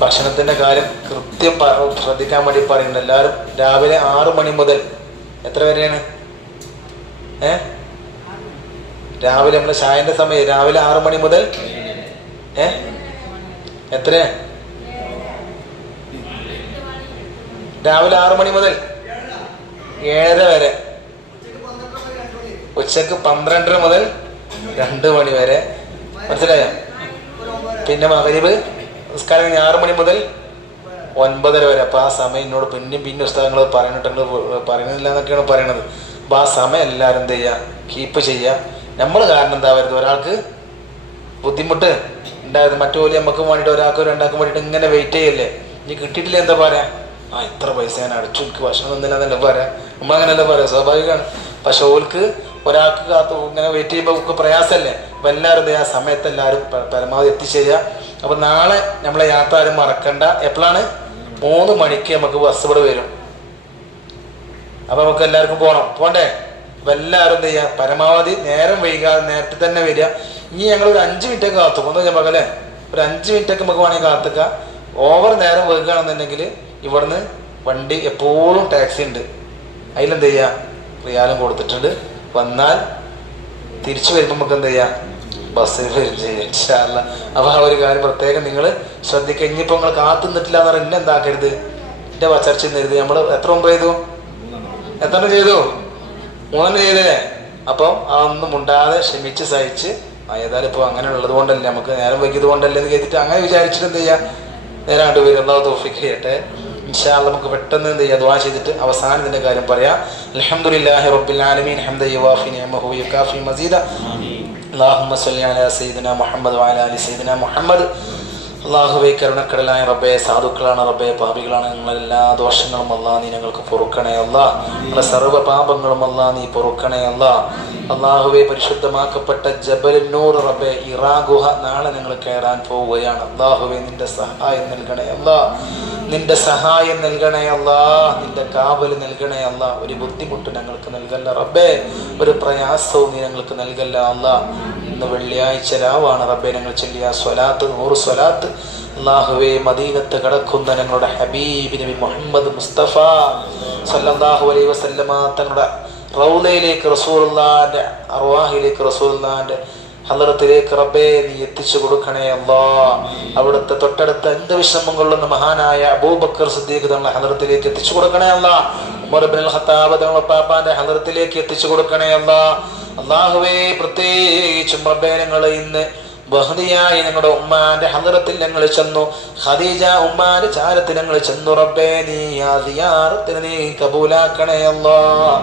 ഭക്ഷണത്തിൻ്റെ കാര്യം കൃത്യം ശ്രദ്ധിക്കാൻ വേണ്ടി പറയുന്നുണ്ട്. എല്ലാവരും രാവിലെ 6 മണി മുതൽ എത്ര വരെയാണ്? രാവിലെ നമ്മൾ ചായൻ്റെ സമയം രാവിലെ 6 മണി മുതൽ എത്ര? രാവിലെ 6 മണി മുതൽ 7:30 വരെ. ഉച്ചക്ക് 12:30 മുതൽ 2 മണി വരെ. മനസ്സിലായോ? പിന്നെ മഗ്‌രിബ് നിസ്കാരം 6 മണി മുതൽ 9:30 വരെ. അപ്പോൾ ആ സമയം എന്നോട് പിന്നെ പുസ്തകങ്ങൾ പറയുന്നില്ല എന്നൊക്കെയാണ് പറയണത്. അപ്പോൾ ആ സമയം എല്ലാവരും എന്ത് ചെയ്യുക, കീപ്പ് ചെയ്യുക. നമ്മൾ കാരണം എന്താ വരുന്നത്, ഒരാൾക്ക് ബുദ്ധിമുട്ട് ഉണ്ടായത് മറ്റുപോലെ നമുക്ക് വേണ്ടിയിട്ട് ഒരാൾക്ക് രണ്ടാൾക്കും വേണ്ടിയിട്ട് ഇങ്ങനെ വെയിറ്റ് ചെയ്യല്ലേ. ഇനി കിട്ടിയിട്ടില്ല എന്താ പറയാ, ഇത്ര പൈസ ഞാൻ അടച്ചു, എനിക്ക് ഭക്ഷണം ഒന്നില്ല എന്നല്ല പറയാം. നമ്മളങ്ങനെയല്ല പറയാം, സ്വാഭാവികമാണ്. പക്ഷെ ഓൾക്ക് ഒരാൾക്ക് കാത്ത് ഇങ്ങനെ വെയിറ്റ് ചെയ്യുമ്പോൾ ഒക്കെ പ്രയാസമല്ലേ. അപ്പം എല്ലാവരും ആ സമയത്ത് എല്ലാവരും പരമാവധി എത്തിച്ചേരുക. അപ്പം നാളെ നമ്മളെ യാത്ര ആരും മറക്കണ്ട. എപ്പോഴാണ്? 3 മണിക്ക് നമുക്ക് ബസ് ഇവിടെ വരും. അപ്പം നമുക്ക് എല്ലാവർക്കും പോകണ്ടേ. അപ്പം എല്ലാവരും എന്ത് ചെയ്യുക, പരമാവധി നേരം വൈകാതെ നേരത്തെ തന്നെ വരിക. ഇനി ഞങ്ങൾ ഒരു 5 മിനിറ്റൊക്കെ കാത്തുക്കും എന്ന് വെച്ചാൽ മകല്ലേ, ഒരു 5 മിനിറ്റൊക്കെ നമുക്ക് വേണമെങ്കിൽ കാത്തുക്കുക. ഓവർ നേരം വൈകുകയാണെന്നുണ്ടെങ്കിൽ ഇവിടുന്ന് വണ്ടി എപ്പോഴും ടാക്സി ഉണ്ട്, അതിലെന്ത് ചെയ്യുക, റിയാലും കൊടുത്തിട്ടുണ്ട്. വന്നാൽ തിരിച്ചു വരുമ്പോൾ നമുക്ക് എന്ത് ചെയ്യാം, ബസ്സിൽ വരും ചെയ്യാം ഇൻഷാ അല്ലാഹ്. അപ്പോൾ ആ ഒരു കാര്യം പ്രത്യേകം നിങ്ങൾ ശ്രദ്ധിക്കുക. ഇനിയിപ്പോൾ നിങ്ങൾ കാത്തു നിന്നിട്ടില്ല എന്ന് പറഞ്ഞാൽ എന്നെ എന്താക്കരുത്, എൻ്റെ ചർച്ച ചെയ്ത് നമ്മൾ എത്ര മുമ്പ് ചെയ്തു, എത്ര ചെയ്തു, 3 ചെയ്തേ. അപ്പം അതൊന്നും മുണ്ടാതെ ക്ഷമിച്ച് സഹിച്ച് ഏതായാലും ഇപ്പോൾ അങ്ങനെ ഉള്ളത് കൊണ്ടല്ലേ, നമുക്ക് നേരം വൈകിയത് കൊണ്ടല്ലേ എന്ന് കേട്ടിട്ട് അങ്ങനെ വിചാരിച്ചിട്ട് എന്ത് ചെയ്യുക, നേരാണ്ട് വരും. അല്ലാഹു തൗഫീഖ് ചെയ്യട്ടെ. ഇൻഷാ അല്ലാഹ് നമുക്ക് പെട്ടെന്ന് എന്ത് ചെയ്യുക, ദുആ ചെയ്തിട്ട് അവസാനം ഇതിൻ്റെ കാര്യം പറയാം. അൽഹംദുലില്ലാഹി റബ്ബിൽ ആലമീൻ ഹംദൻ യുവാഫി നിഅമഹു വയുകാഫി മസീദ. അല്ലാഹുമ്മ സ്വല്ലി അലാ സയ്യിദിനാ മുഹമ്മദ് വഅലാ ആലി സയ്യിദിനാ മുഹമ്മദ്. അല്ലാഹുവേ കരുണക്കടലായ റബ്ബേ, സാധുക്കളാണ് റബ്ബേ, പാപികളാണ് ഞങ്ങളെല്ലാ ദോഷങ്ങളും അല്ലാഹ് നീ ഞങ്ങൾക്ക് പൊറുക്കണേ അല്ലാഹ്. ഞങ്ങളുടെ സർവ്വ പാപങ്ങളും അല്ലാഹ് നീ പൊറുക്കണേ അല്ലാഹ്. അല്ലാഹുവേ പരിശുദ്ധമാക്കപ്പെട്ട ജബൽ നൂർ റബ്ബേ, ഇറാ ഗുഹ നാളെ ഞങ്ങൾ കയറാൻ പോവുകയാണ്. അല്ലാഹുവേ നിന്റെ സഹായം നൽകണേ അല്ലാഹ്, നിന്റെ സഹായം നൽകണേ അല്ലാഹ്, നിന്റെ കാവൽ നൽകണേ അല്ലാഹ്. ഒരു ബുദ്ധിമുട്ട് ഞങ്ങൾക്ക് നൽകല്ല റബ്ബേ, ഒരു പ്രയാസവും നീ ഞങ്ങൾക്ക് നൽകല്ല അല്ലാഹ്. ഇന്ന് വെള്ളിയാഴ്ച രാവാണ് റബ്ബേ, ഞങ്ങൾ ചൊല്ലിയ സ്വലാത്ത് 100 സ്വലാത്ത് അല്ലാഹുവേ മദീനത്ത് കിടക്കുന്ന ഞങ്ങളുടെ ഹബീബ് നബി മുഹമ്മദ് മുസ്തഫ സല്ലല്ലാഹു അലൈഹി വസല്ലമ തങ്ങളുടെ റൗളയിലേക്ക്, റസൂലുള്ളാഹിന്റെ അർവാഹിലേക്ക്, റസൂലുള്ളാഹിന്റെ ഹളറത്തിലേക്ക് റബ്ബേ നീ എത്തിച്ചു കൊടുക്കണേ അല്ലാഹ്. അവിടുത്തെ തൊട്ടടുത്ത എന്ത് വിഷമം കൊള്ളുന്ന മഹാനായ അബൂബക്കർ സിദ്ദീഖ് തങ്ങളുടെ ഹളറത്തിലേക്ക് എത്തിച്ചു കൊടുക്കണേ അല്ലാഹ്. ഉമർ ഇബ്നുൽ ഖത്താബ് തങ്ങളുടെ പാപ്പാന്റെ ഹളറത്തിലേക്ക് എത്തിച്ചു കൊടുക്കണേ അല്ലാഹ്. അല്ലാഹുവേ പ്രത്യേകിച്ചും റബ്ബേ ഞങ്ങൾ ഇന്ന് ബഹദിയായി ഞങ്ങളുടെ ഉമ്മാന്റെ ഹളറത്തിൽ ഞങ്ങൾ ചെന്നു, ഖദീജ ഉമ്മാന്റെ ചാരത്തിൽ ഞങ്ങൾ ചെന്നു. റബ്ബേ നീ ആ സിയാറത്തിനെ നീ കബൂലാക്കണേ അല്ലാഹ്.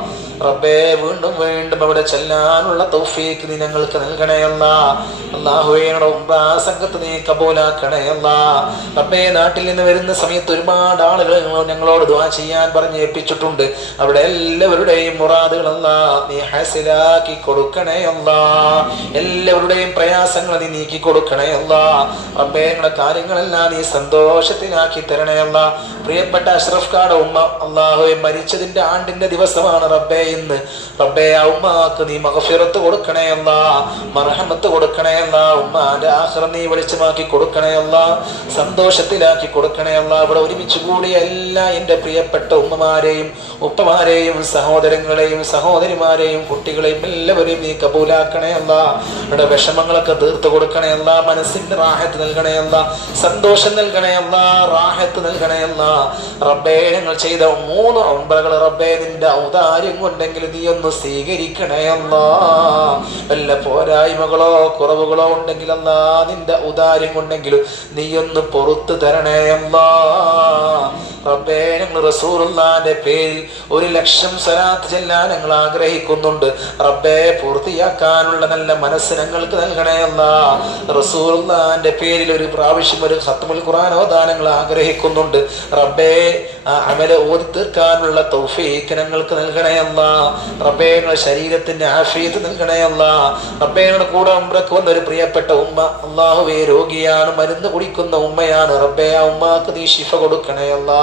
റബ്ബേ വീണ്ടും വീണ്ടും അവിടെ ചെല്ലാനുള്ള തൗഫീഖ് നീ ഞങ്ങൾക്ക് നൽകണേ അല്ലാഹ്. അല്ലാഹുവേ ഞങ്ങളുടെ ഉംറ സംഘത്തെ നീ കബൂലാക്കണേ അല്ലാഹ്. റബ്ബേ നാട്ടിൽ നിന്ന് വരുന്ന സമയത്ത് ഒരുപാട് ആളുകൾ ഞങ്ങളോട് ദുആ ചെയ്യാൻ പറഞ്ഞ് ഏൽപ്പിച്ചിട്ടുണ്ട്. അവിടെ എല്ലാവരുടെയും മുറാദുകൾ അല്ലാഹ് നീ ഹാസിലാക്കി കൊടുക്കണേ അല്ലാഹ്. എല്ലാവരുടെയും പ്രയാസങ്ങൾ നീ നീക്കി കൊടുക്കണേ അല്ലാഹ്. റബ്ബേ ഞങ്ങളുടെ കാര്യങ്ങളെല്ലാം നീ സന്തോഷത്തിലാക്കി തരണേ അല്ലാഹ്. പ്രിയപ്പെട്ട അഷ്റഫ് കാട് ഉമ്മ അല്ലാഹുവേ മരിച്ചതിന്റെ ആണ്ടിന്റെ ദിവസമാണ് റബ്ബേ ഇന്ന്. റബ്ബേ ആ ഉമ്മാക്ക് നീ മഗ്ഫിറത്ത് കൊടുക്കണേ അല്ലാഹ്, മർഹമത്ത് കൊടുക്കണേ അല്ലാഹ്. ഉമ്മാന്റെ ആഖിറത്ത് നീ വെളിച്ചമാക്കി കൊടുക്കണേ അല്ലാഹ്, സന്തോഷത്തിലാക്കി കൊടുക്കണേ അല്ലാഹ്. ഇവിടെ ഒരുമിച്ച് കൂടിയ എല്ലാ എൻ്റെ പ്രിയപ്പെട്ട ഉമ്മമാരെയും ഉപ്പമാരെയും സഹോദരങ്ങളെയും സഹോദരിമാരെയും കുട്ടികളെയും എല്ലാവരെയും നീ കബൂലാക്കണേ അല്ലാഹ്. ഇവിടെ വിഷമങ്ങളൊക്കെ തീർത്ത് കൊടുക്കണേ അല്ലാഹ്. മനസ്സിന്റെ റാഹത്ത് നൽകണേ അല്ലാഹ്, സന്തോഷം നൽകണേ അല്ലാഹ്, റാഹത്ത് നൽകണേ അല്ലാഹ്. റബ്ബേ ഞങ്ങൾ ചെയ്ത 3 ഉംറകൾ റബ്ബേ നിന്റെ ഔദാര്യം കൊണ്ട് ഉണ്ടെങ്കിൽ നീ ഒന്ന് സ്വീകരിക്കണേ അല്ലാ. വല്ല പോരായ്മകളോ കുറവുകളോ ഉണ്ടെങ്കിൽ അല്ലാ, നിന്റെ ഔദാര്യം ഉണ്ടെങ്കിലും നീ ഒന്ന് പുറത്തു തരണേ അല്ലാ. റബ്ബേ, ഞങ്ങൾ റസൂലുള്ളാഹിന്റെ പേരിൽ 1,00,000 സ്വലാത്ത് ചെല്ലാൻ ഞങ്ങൾ ആഗ്രഹിക്കുന്നുണ്ട്. റബ്ബേ, പൂർത്തിയാക്കാനുള്ള നല്ല മനസ്സ് ഞങ്ങൾക്ക് നൽകണേ അല്ലാ. റസൂലുള്ളാഹിന്റെ പേരിൽ ഒരു പ്രാവശ്യം ഒരു ഖത്മുൽ ഖുർആൻ ഓതാൻ ഞങ്ങൾ ആഗ്രഹിക്കുന്നുണ്ട്. റബ്ബേ, ആ അമല ഓതി തീർക്കാനുള്ള തൗഫീഖ് ഞങ്ങൾക്ക് നൽകണേ അല്ലാ. റബ്ബേ, ഞങ്ങളുടെ ശരീരത്തിന്റെ ആഫിയത്ത് നൽകണേ അല്ലാ. റബ്ബേ, ഞങ്ങളുടെ കൂടെ ഉംറക്ക് വന്ന ഒരു പ്രിയപ്പെട്ട ഉമ്മ, അല്ലാഹുവേ, രോഗിയാണ്, മരുന്ന് കുടിക്കുന്ന ഉമ്മയാണ്. റബ്ബേ, ആ ഉമ്മാക്ക് നീ ശിഫ കൊടുക്കണേ അല്ലാ.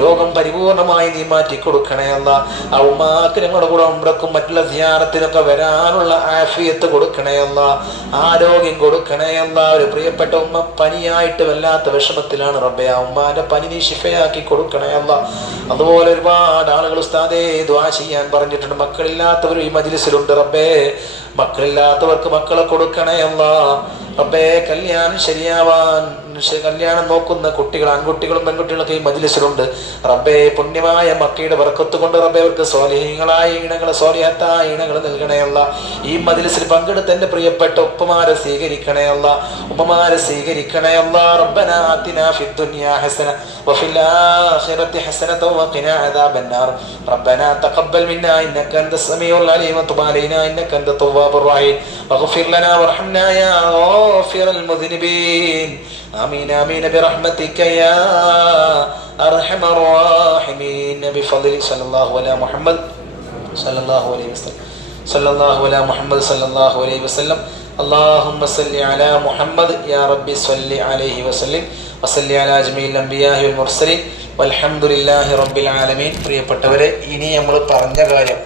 രോഗം പരിപൂർണമായി നീ മാറ്റി കൊടുക്കണേ അല്ലാ. ആ ഉമ്മാക്ക് ഞങ്ങളുടെ കൂടെ ഉംറക്കും മറ്റുള്ള സിയാറത്തിനൊക്കെ വരാനുള്ള ആഫിയത്ത് കൊടുക്കണേ അല്ലാ. ആരോഗ്യം കൊടുക്കണേ അല്ലാ. ഒരു പ്രിയപ്പെട്ട ഉമ്മ പനിയായിട്ട് വല്ലാത്ത വിഷമത്തിലാണ്. റബ്ബേ, ആ ഉമ്മാന്റെ പനി നീ ശിഫയാക്കി കൊടുക്കണേ അല്ലാ. അതുപോലെ ഒരുപാട് ആളുകൾ ഉസ്താദേ ദുആ ചെയ്യാൻ പറഞ്ഞിട്ടുണ്ട്. മക്കളില്ലാത്തവർ ഈ മജ്ലിസിലുണ്ട്. റബ്ബേ, മക്കളില്ലാത്തവർക്ക് മക്കളെ കൊടുക്കണേ അല്ലാ. റബ്ബേ, കല്യാണം ശരിയാവാൻ കല്യാണം നോക്കുന്ന കുട്ടികൾ, ആൺകുട്ടികളും പെൺകുട്ടികളൊക്കെ ഈ മജ്ലിസിലുണ്ട്. റബ്ബേ, പുണ്യമായ മക്കയുടെ ബർക്കത്ത് കൊണ്ട് റബ്ബേ അവർക്ക് സ്വാലിഹീങ്ങളായ ഇണകളെ, സ്വാലിഹത്തായ ഇണകൾ നൽകണേ അല്ലാ. ഈ മജ്ലിസിൽ പങ്കെടുത്ത എന്റെ പ്രിയപ്പെട്ട ഉപ്പമാരെ സ്വീകരിക്കണേ അല്ലാ. ഉമ്മമാരെ സ്വീകരിക്കണേ അല്ലാ. റബ്ബനാ ആതിനാ ഫിദ്ദുനിയാ ഹസന വഫിൽ ആഖിറതി ഹസനത വഖിനാ അദാബന്നാർ. റബ്ബനാ തഖബ്ബൽ മിന്നാ ഇന്നക അൻതസ് സമീഉൽ അലീം വതുബ് അലൈനാ ഇന്നക അൻതത് തവ്വാബുർ റഹീം വഗ്ഫിർ ലനാ വർഹംനാ യാ ഗാഫിറൽ മുദ്നിബീൻ. آمين آمين برحمتك يا أرحم الراحمين بفضل صلى الله على محمد صلى الله عليه وسلم صلى الله على محمد صلى الله عليه وسلم اللهم صل على محمد يا ربي صل عليه وسلم وصل على جميع الأنبياء والمرسلين والحمد لله رب العالمين. പ്രിയപ്പെട്ടവരെ, ഇനി നമ്മൾ പറഞ്ഞ കാര്യം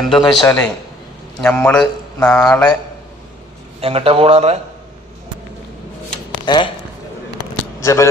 എന്തെന്ന് വെച്ചാൽ, നമ്മൾ നാളെ എങ്ങോട്ടാ പോകണ ജബൽ